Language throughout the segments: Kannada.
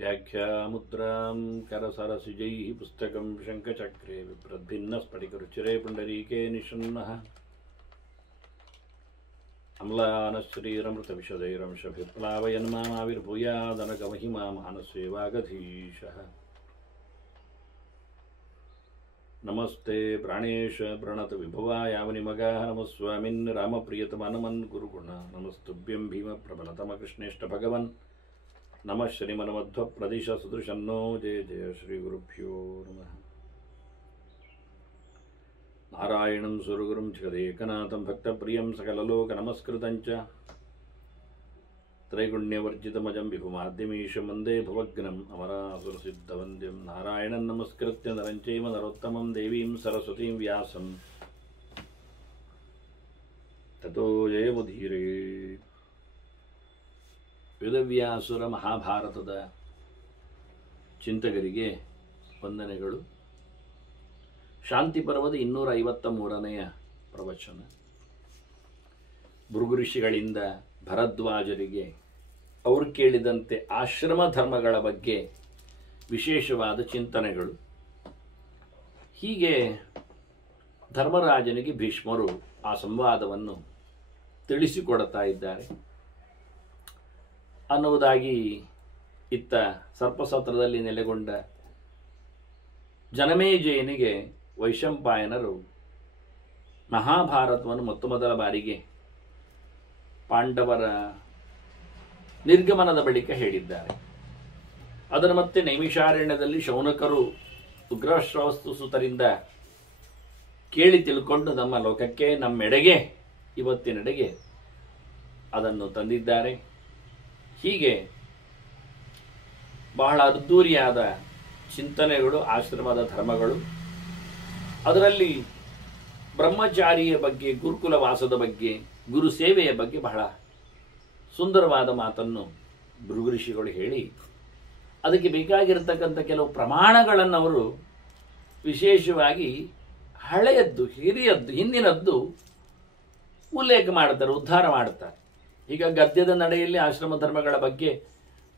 व्याख्यामुद्रां करसरसिजैः पुस्तकं शङ्खचक्रे विप्रद्भिन्नस्फटिकरुचिरे पुण्डरीके निषण्णः अम्लानश्रीरमृतविशदैरंशभिप्लावयन् मामाविर्भूयादनगमहिमा मानसेवागधीशः नमस्ते प्राणेश प्रणत विभवायावनिमगाः नमस्वामिन् रामप्रियतमनमन् गुरुगुण नमस्तुभ्यं भीमप्रबलतम कृष्णेष्ट भगवन् नमः श्रीमन्मध्वप्रदिश सुदृशन्नो जय जय श्रीगुरुभ्यो नमः नारायणं सुरगुरुं जगदेकनाथं भक्तप्रियं सकललोकनमस्कृतं च त्रैगुण्यवर्जितमजं विभुमाद्यमीशं वन्दे भवग्नम् अमरासुरसिद्धवन्द्यं नारायणं नमस्कृत्य नरं चैव नरोत्तमं देवीं सरस्वतीं व्यासं ततो जयमुदीरे ವೇದವ್ಯಾಸುರ ಮಹಾಭಾರತದ ಚಿಂತಕರಿಗೆ ವಂದನೆಗಳು. ಶಾಂತಿ ಪರ್ವದ 253ನೆಯ ಪ್ರವಚನ. ಭೃಗು ಋಷಿಗಳಿಂದ ಭರದ್ವಾಜರಿಗೆ ಅವರು ಕೇಳಿದಂತೆ ಆಶ್ರಮ ಧರ್ಮಗಳ ಬಗ್ಗೆ ವಿಶೇಷವಾದ ಚಿಂತನೆಗಳು. ಹೀಗೆ ಧರ್ಮರಾಜನಿಗೆ ಭೀಷ್ಮರು ಆ ಸಂವಾದವನ್ನು ತಿಳಿಸಿಕೊಡ್ತಾ ಇದ್ದಾರೆ ಅನ್ನುವುದಾಗಿ ಇತ್ತ ಸರ್ಪಸತ್ರದಲ್ಲಿ ನೆಲೆಗೊಂಡ ಜನಮೇಜಯನಿಗೆ ವೈಶಂಪಾಯನರು ಮಹಾಭಾರತವನ್ನು ಮೊತ್ತಮೊದಲ ಬಾರಿಗೆ ಪಾಂಡವರ ನಿರ್ಗಮನದ ಬಳಿಕ ಹೇಳಿದ್ದಾರೆ. ಅದನ್ನು ಮತ್ತೆ ನೈಮಿಷಾರಣ್ಯದಲ್ಲಿ ಶೌನಕರು ಉಗ್ರಶ್ರವಸ್ತು ಸುತರಿಂದ ಕೇಳಿ ತಿಳ್ಕೊಂಡು ನಮ್ಮ ಲೋಕಕ್ಕೆ ನಮ್ಮೆಡೆಗೆ ಇವತ್ತಿನೆಡೆಗೆ ಅದನ್ನು ತಂದಿದ್ದಾರೆ. ಹೀಗೆ ಬಹಳ ಅದ್ಧೂರಿಯಾದ ಚಿಂತನೆಗಳು, ಆಶ್ರಮದ ಧರ್ಮಗಳು, ಅದರಲ್ಲಿ ಬ್ರಹ್ಮಚಾರಿಯ ಬಗ್ಗೆ, ಗುರುಕುಲ ವಾಸದ ಬಗ್ಗೆ, ಗುರು ಸೇವೆಯ ಬಗ್ಗೆ ಬಹಳ ಸುಂದರವಾದ ಮಾತನ್ನು ಭೃಗು ಋಷಿಗಳು ಹೇಳಿ ಅದಕ್ಕೆ ಬೇಕಾಗಿರತಕ್ಕಂಥ ಕೆಲವು ಪ್ರಮಾಣಗಳನ್ನು ಅವರು ವಿಶೇಷವಾಗಿ ಹಳೆಯದ್ದು, ಹಿರಿಯದ್ದು, ಹಿಂದಿನದ್ದು ಉಲ್ಲೇಖ ಮಾಡ್ತಾರೆ, ಉದ್ಧಾರ ಮಾಡುತ್ತಾರೆ. ಈಗ ಗದ್ಯದ ನಡೆಯಲ್ಲಿ ಆಶ್ರಮ ಧರ್ಮಗಳ ಬಗ್ಗೆ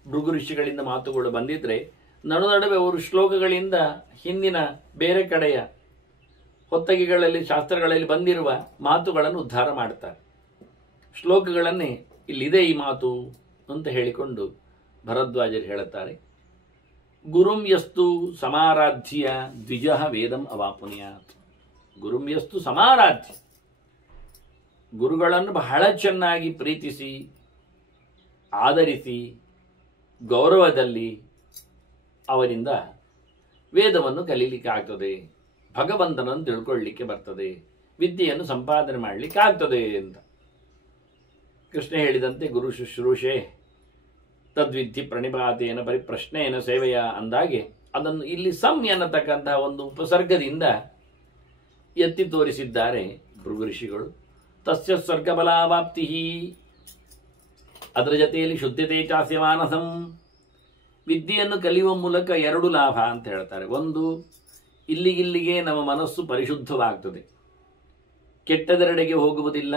ಭೃಗು ಋಷಿಗಳಿಂದ ಮಾತುಗಳು ಬಂದಿದ್ರೆ, ನಡುವೆ ಅವರು ಶ್ಲೋಕಗಳಿಂದ ಹಿಂದಿನ ಬೇರೆ ಕಡೆಯ ಹೊತ್ತಗೆಗಳಲ್ಲಿ, ಶಾಸ್ತ್ರಗಳಲ್ಲಿ ಬಂದಿರುವ ಮಾತುಗಳನ್ನು ಉದ್ಧಾರ ಮಾಡ್ತಾರೆ. ಶ್ಲೋಕಗಳನ್ನೇ ಇಲ್ಲಿದೆ ಈ ಮಾತು ಅಂತ ಹೇಳಿಕೊಂಡು ಭರದ್ವಾಜರು ಹೇಳುತ್ತಾರೆ. ಗುರುಂ ಯಸ್ತು ಸಮಾರಾಧ್ಯ ದ್ವಿಜಃ ವೇದಂ ಅವಾಪುನಿಯಾತ್. ಗುರುಂ ಯಸ್ತು ಸಮಾರಾಧ್ಯ, ಗುರುಗಳನ್ನು ಬಹಳ ಚೆನ್ನಾಗಿ ಪ್ರೀತಿಸಿ, ಆದರಿಸಿ, ಗೌರವದಲ್ಲಿ ಅವರಿಂದ ವೇದವನ್ನು ಕಲೀಲಿಕ್ಕೆ ಆಗ್ತದೆ, ಭಗವಂತನನ್ನು ತಿಳ್ಕೊಳ್ಳಿಕ್ಕೆ ಬರ್ತದೆ, ವಿದ್ಯೆಯನ್ನು ಸಂಪಾದನೆ ಮಾಡಲಿಕ್ಕೆ ಆಗ್ತದೆ ಅಂತ ಕೃಷ್ಣ ಹೇಳಿದಂತೆ ಗುರು ಶುಶ್ರೂಷೆ ತದ್ವಿಧಿ ಪ್ರಣಿಪಾತೇನ ಪರಿಪ್ರಶ್ನೆಯನ ಸೇವೆಯ ಅಂದಾಗೆ ಅದನ್ನು ಇಲ್ಲಿ ಸಂ ಎನ್ನತಕ್ಕಂತಹ ಒಂದು ಉಪಸರ್ಗದಿಂದ ಎತ್ತಿ ತೋರಿಸಿದ್ದಾರೆ ಭೃಗು ಋಷಿಗಳು. ತಸ್ಯ ಸ್ವರ್ಗಬಲಾವಾಪ್ತಿ, ಅದರ ಜೊತೆಯಲ್ಲಿ ಶುದ್ಧತೆ ಚಾಸ್ಯ ಮಾನಸಂ. ವಿದ್ಯೆಯನ್ನು ಕಲಿಯುವ ಮೂಲಕ 2 ಲಾಭ ಅಂತ ಹೇಳ್ತಾರೆ. ಒಂದು, ಇಲ್ಲಿಗಿಲ್ಲಿಗೆ ನಮ್ಮ ಮನಸ್ಸು ಪರಿಶುದ್ಧವಾಗ್ತದೆ, ಕೆಟ್ಟದರೆಡೆಗೆ ಹೋಗುವುದಿಲ್ಲ,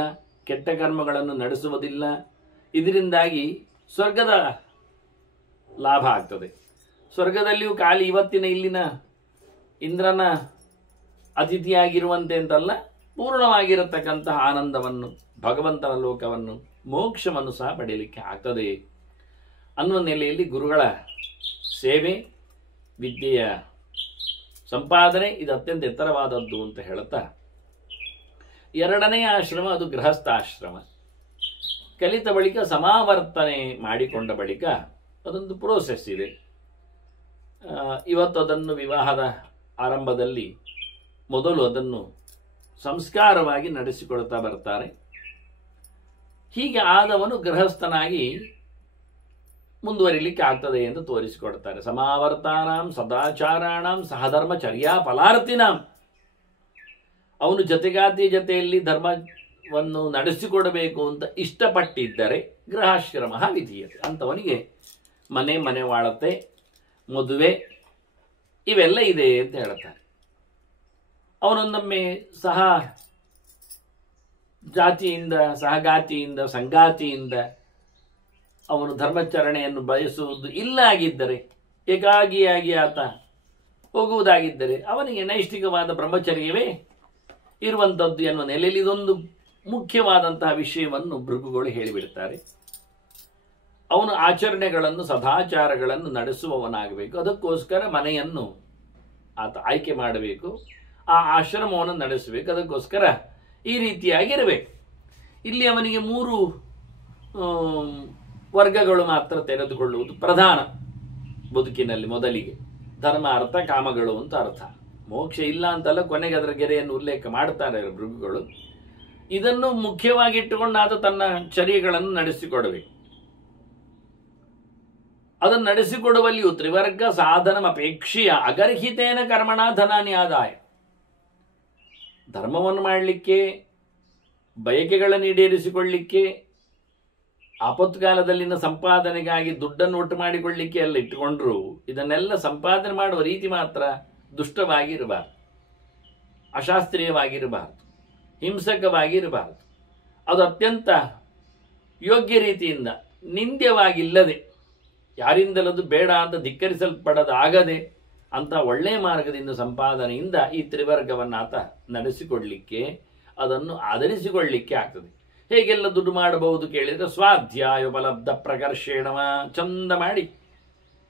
ಕೆಟ್ಟ ಕರ್ಮಗಳನ್ನು ನಡೆಸುವುದಿಲ್ಲ. ಇದರಿಂದಾಗಿ ಸ್ವರ್ಗದ ಲಾಭ ಆಗ್ತದೆ. ಸ್ವರ್ಗದಲ್ಲಿಯೂ ಖಾಲಿ ಇವತ್ತಿನ ಇಲ್ಲಿನ ಇಂದ್ರನ ಅತಿಥಿಯಾಗಿರುವಂತೆ ಅಂತಲ್ಲ, ಪೂರ್ಣವಾಗಿರತಕ್ಕಂತಹ ಆನಂದವನ್ನು, ಭಗವಂತನ ಲೋಕವನ್ನು, ಮೋಕ್ಷವನ್ನು ಸಹ ಪಡೆಯಲಿಕ್ಕೆ ಆಗ್ತದೆ ಅನ್ನುವ ನೆಲೆಯಲ್ಲಿ ಗುರುಗಳ ಸೇವೆ, ವಿದ್ಯೆಯ ಸಂಪಾದನೆ ಇದು ಅತ್ಯಂತ ಎತ್ತರವಾದದ್ದು ಅಂತ ಹೇಳುತ್ತಾ, 2ನೆಯ ಆಶ್ರಮ ಅದು ಗೃಹಸ್ಥಾಶ್ರಮ. ಕಲಿತ ಬಳಿಕ ಸಮಾವರ್ತನೆ ಮಾಡಿಕೊಂಡ ಬಳಿಕ ಅದೊಂದು ಪ್ರೋಸೆಸ್ ಇದೆ. ಇವತ್ತು ಅದನ್ನು ವಿವಾಹದ ಆರಂಭದಲ್ಲಿ ಮೊದಲು ಅದನ್ನು ಸಂಸ್ಕಾರವಾಗಿ ನಡೆಸಿಕೊಳ್ತಾ ಬರ್ತಾರೆ. ಹೀಗೆ ಆದವನು ಗೃಹಸ್ಥನಾಗಿ ಮುಂದುವರಿಲಿಕ್ಕೆ ಆಗ್ತದೆ ಎಂದು ತೋರಿಸಿಕೊಡ್ತಾರೆ. ಸಮಾವರ್ತಾನಾಂ ಸದಾಚಾರಾಣಾಂ ಸಹಧರ್ಮಚರ್ಯಾ ಫಲಾರ್ಥಿನಾಂ. ಅವನು ಜೊತೆಗಾತಿ ಜೊತೆಯಲ್ಲಿ ಧರ್ಮವನ್ನು ನಡೆಸಿಕೊಡಬೇಕು ಅಂತ ಇಷ್ಟಪಟ್ಟಿದ್ದರೆ ಗೃಹಾಶ್ರಮ ವಿಧೀಯತೆ. ಅಂಥವನಿಗೆ ಮನೆ ವಾಳತೆ, ಮದುವೆ ಇವೆಲ್ಲ ಇದೆ ಅಂತ ಹೇಳ್ತಾರೆ. ಅವನೊಂದೊಮ್ಮೆ ಸಹ ಜಾತಿಯಿಂದ, ಸಹಗಾತಿಯಿಂದ, ಸಂಗಾತಿಯಿಂದ ಅವನು ಧರ್ಮಾಚರಣೆಯನ್ನು ಬಯಸುವುದು ಇಲ್ಲ ಆಗಿದ್ದರೆ, ಏಕಾಗಿಯಾಗಿ ಆತ ಹೋಗುವುದಾಗಿದ್ದರೆ ಅವನಿಗೆ ನೈಷ್ಠಿಕವಾದ ಬ್ರಹ್ಮಚರ್ಯವೇ ಇರುವಂಥದ್ದು ಎನ್ನುವ ನೆಲೆಯಲ್ಲಿ ಇದೊಂದು ಮುಖ್ಯವಾದಂತಹ ವಿಷಯವನ್ನು ಭೃಗುಗಳು ಹೇಳಿಬಿಡ್ತಾರೆ. ಅವನು ಆಚರಣೆಗಳನ್ನು, ಸದಾಚಾರಗಳನ್ನು ನಡೆಸುವವನಾಗಬೇಕು. ಅದಕ್ಕೋಸ್ಕರ ಮನೆಯನ್ನು ಆತ ಆಯ್ಕೆ ಮಾಡಬೇಕು, ಆ ಆಶ್ರಮವನ್ನು ನಡೆಸಬೇಕು. ಅದಕ್ಕೋಸ್ಕರ ಈ ರೀತಿಯಾಗಿರಬೇಕು. ಇಲ್ಲಿ ಅವನಿಗೆ 3 ವರ್ಗಗಳು ಮಾತ್ರ ತೆರೆದುಕೊಳ್ಳುವುದು ಪ್ರಧಾನ ಬದುಕಿನಲ್ಲಿ. ಮೊದಲಿಗೆ ಧರ್ಮ, ಅರ್ಥ, ಕಾಮಗಳು ಅಂತ ಅರ್ಥ. ಮೋಕ್ಷ ಇಲ್ಲ ಅಂತಲ್ಲ, ಕೊನೆಗೆ ಅದರ ಗೆರೆಯನ್ನು ಉಲ್ಲೇಖ ಮಾಡ್ತಾರೆ ಭೃಗುಗಳು. ಇದನ್ನು ಮುಖ್ಯವಾಗಿಟ್ಟುಕೊಂಡು ಆತ ತನ್ನ ಚರ್ಯಗಳನ್ನು ನಡೆಸಿಕೊಡಬೇಕು. ಅದನ್ನು ನಡೆಸಿಕೊಡುವಲ್ಲಿಯೂ ತ್ರಿವರ್ಗ ಸಾಧನ ಅಪೇಕ್ಷೆಯ ಅಗರ್ಹಿತೇನ ಕರ್ಮಣ ಧನಾನಿ ಆದಾಯ. ಧರ್ಮವನ್ನು ಮಾಡಲಿಕ್ಕೆ, ಬಯಕೆಗಳನ್ನು ಈಡೇರಿಸಿಕೊಳ್ಳಿಕ್ಕೆ, ಆಪತ್ಕಾಲದಲ್ಲಿನ ಸಂಪಾದನೆಗಾಗಿ ದುಡ್ಡನ್ನು ಒಟ್ಟು ಮಾಡಿಕೊಳ್ಳಿಕ್ಕೆ ಎಲ್ಲ ಇಟ್ಟುಕೊಂಡ್ರು ಇದನ್ನೆಲ್ಲ ಸಂಪಾದನೆ ಮಾಡುವ ರೀತಿ ಮಾತ್ರ ದುಷ್ಟವಾಗಿರಬಾರದು, ಅಶಾಸ್ತ್ರೀಯವಾಗಿರಬಾರದು, ಹಿಂಸಕವಾಗಿರಬಾರದು. ಅದು ಅತ್ಯಂತ ಯೋಗ್ಯ ರೀತಿಯಿಂದ, ನಿಂದ್ಯವಾಗಿಲ್ಲದೆ, ಯಾರಿಂದಲದು ಬೇಡ ಅಂತ ಧಿಕ್ಕರಿಸಲ್ಪಡದಾಗದೆ ಅಂತ ಒಳ್ಳೆಯ ಮಾರ್ಗದಿಂದ ಸಂಪಾದನೆಯಿಂದ ಈ ತ್ರಿವರ್ಗವನ್ನು ಆತ ನಡೆಸಿಕೊಡ್ಲಿಕ್ಕೆ, ಅದನ್ನು ಆಧರಿಸಿಕೊಳ್ಳಲಿಕ್ಕೆ ಆಗ್ತದೆ. ಹೇಗೆಲ್ಲ ದುಡ್ಡು ಮಾಡಬಹುದು ಕೇಳಿದರೆ, ಸ್ವಾಧ್ಯಾಯೋಪಲಬ್ಧ ಪ್ರಕರ್ಷೇಣವ, ಚಂದ ಮಾಡಿ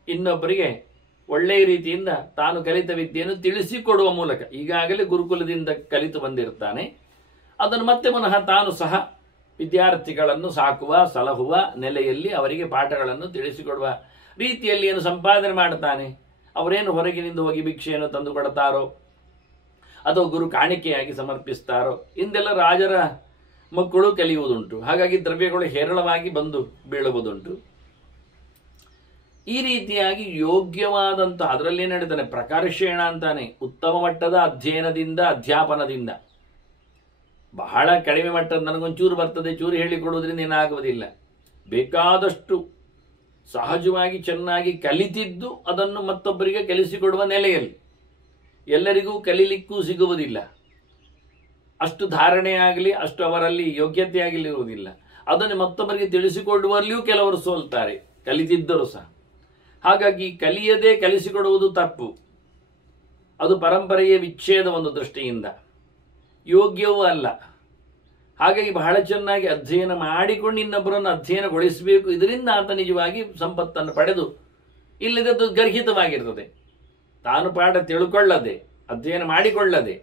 ಇನ್ನೊಬ್ಬರಿಗೆ ಒಳ್ಳೆಯ ರೀತಿಯಿಂದ ತಾನು ಕಲಿತ ವಿದ್ಯೆಯನ್ನು ತಿಳಿಸಿಕೊಡುವ ಮೂಲಕ, ಈಗಾಗಲೇ ಗುರುಕುಲದಿಂದ ಕಲಿತು ಬಂದಿರ್ತಾನೆ, ಅದನ್ನು ಮತ್ತೆ ಪುನಃ ತಾನು ಸಹ ವಿದ್ಯಾರ್ಥಿಗಳನ್ನು ಸಾಕುವ, ಸಲಹುವ ನೆಲೆಯಲ್ಲಿ ಅವರಿಗೆ ಪಾಠಗಳನ್ನು ತಿಳಿಸಿಕೊಡುವ ರೀತಿಯಲ್ಲಿ ಏನು ಸಂಪಾದನೆ ಮಾಡುತ್ತಾನೆ. ಅವರೇನು ಹೊರಗಿನಿಂದ ಹೋಗಿ ಭಿಕ್ಷೆಯನ್ನು ತಂದು ಕೊಡ್ತಾರೋ ಅಥವಾ ಗುರು ಕಾಣಿಕೆಯಾಗಿ ಸಮರ್ಪಿಸ್ತಾರೋ, ಇಂದೆಲ್ಲ ರಾಜರ ಮಕ್ಕಳು ಕಲಿಯುವುದುಂಟು. ಹಾಗಾಗಿ ದ್ರವ್ಯಗಳು ಹೇರಳವಾಗಿ ಬಂದು ಬೀಳುವುದುಂಟು. ಈ ರೀತಿಯಾಗಿ ಯೋಗ್ಯವಾದಂತಹ, ಅದರಲ್ಲೇ ನಡೀತಾನೆ ಪ್ರಕರ್ಷೇಣ ಅಂತಾನೆ, ಉತ್ತಮ ಮಟ್ಟದ ಅಧ್ಯಯನದಿಂದ, ಅಧ್ಯಾಪನದಿಂದ. ಬಹಳ ಕಡಿಮೆ ಮಟ್ಟದ ನನಗೊಂಚೂರು ಬರ್ತದೆ, ಚೂರು ಹೇಳಿಕೊಡುವುದರಿಂದ ಏನಾಗುವುದಿಲ್ಲ. ಬೇಕಾದಷ್ಟು ಸಹಜವಾಗಿ ಚೆನ್ನಾಗಿ ಕಲಿತಿದ್ದು ಅದನ್ನು ಮತ್ತೊಬ್ಬರಿಗೆ ಕಲಿಸಿಕೊಡುವ ನೆಲೆಯಲ್ಲಿ. ಎಲ್ಲರಿಗೂ ಕಲೀಲಿಕ್ಕೂ ಸಿಗುವುದಿಲ್ಲ, ಅಷ್ಟು ಧಾರಣೆಯಾಗಲಿ, ಅಷ್ಟು ಅವರಲ್ಲಿ ಯೋಗ್ಯತೆ ಆಗಲಿ ಇರುವುದಿಲ್ಲ. ಅದನ್ನು ಮತ್ತೊಬ್ಬರಿಗೆ ತಿಳಿಸಿಕೊಡುವಲ್ಲಿಯೂ ಕೆಲವರು ಸೋಲ್ತಾರೆ, ಕಲಿತಿದ್ದರೂ ಸಹ. ಹಾಗಾಗಿ ಕಲಿಯದೆ ಕಲಿಸಿಕೊಡುವುದು ತಪ್ಪು. ಅದು ಪರಂಪರೆಯ ವಿಚ್ಛೇದ ಒಂದು ದೃಷ್ಟಿಯಿಂದ ಯೋಗ್ಯವೂ ಅಲ್ಲ. ಹಾಗಾಗಿ ಬಹಳ ಚೆನ್ನಾಗಿ ಅಧ್ಯಯನ ಮಾಡಿಕೊಂಡು ಇನ್ನೊಬ್ಬರನ್ನು ಅಧ್ಯಯನಗೊಳಿಸಬೇಕು. ಇದರಿಂದ ಆತ ನಿಜವಾಗಿ ಸಂಪತ್ತನ್ನು ಪಡೆದು, ಇಲ್ಲದದ್ದು ಗರ್ಹಿತವಾಗಿರ್ತದೆ. ತಾನು ಪಾಠ ತಿಳ್ಕೊಳ್ಳದೆ, ಅಧ್ಯಯನ ಮಾಡಿಕೊಳ್ಳದೆ,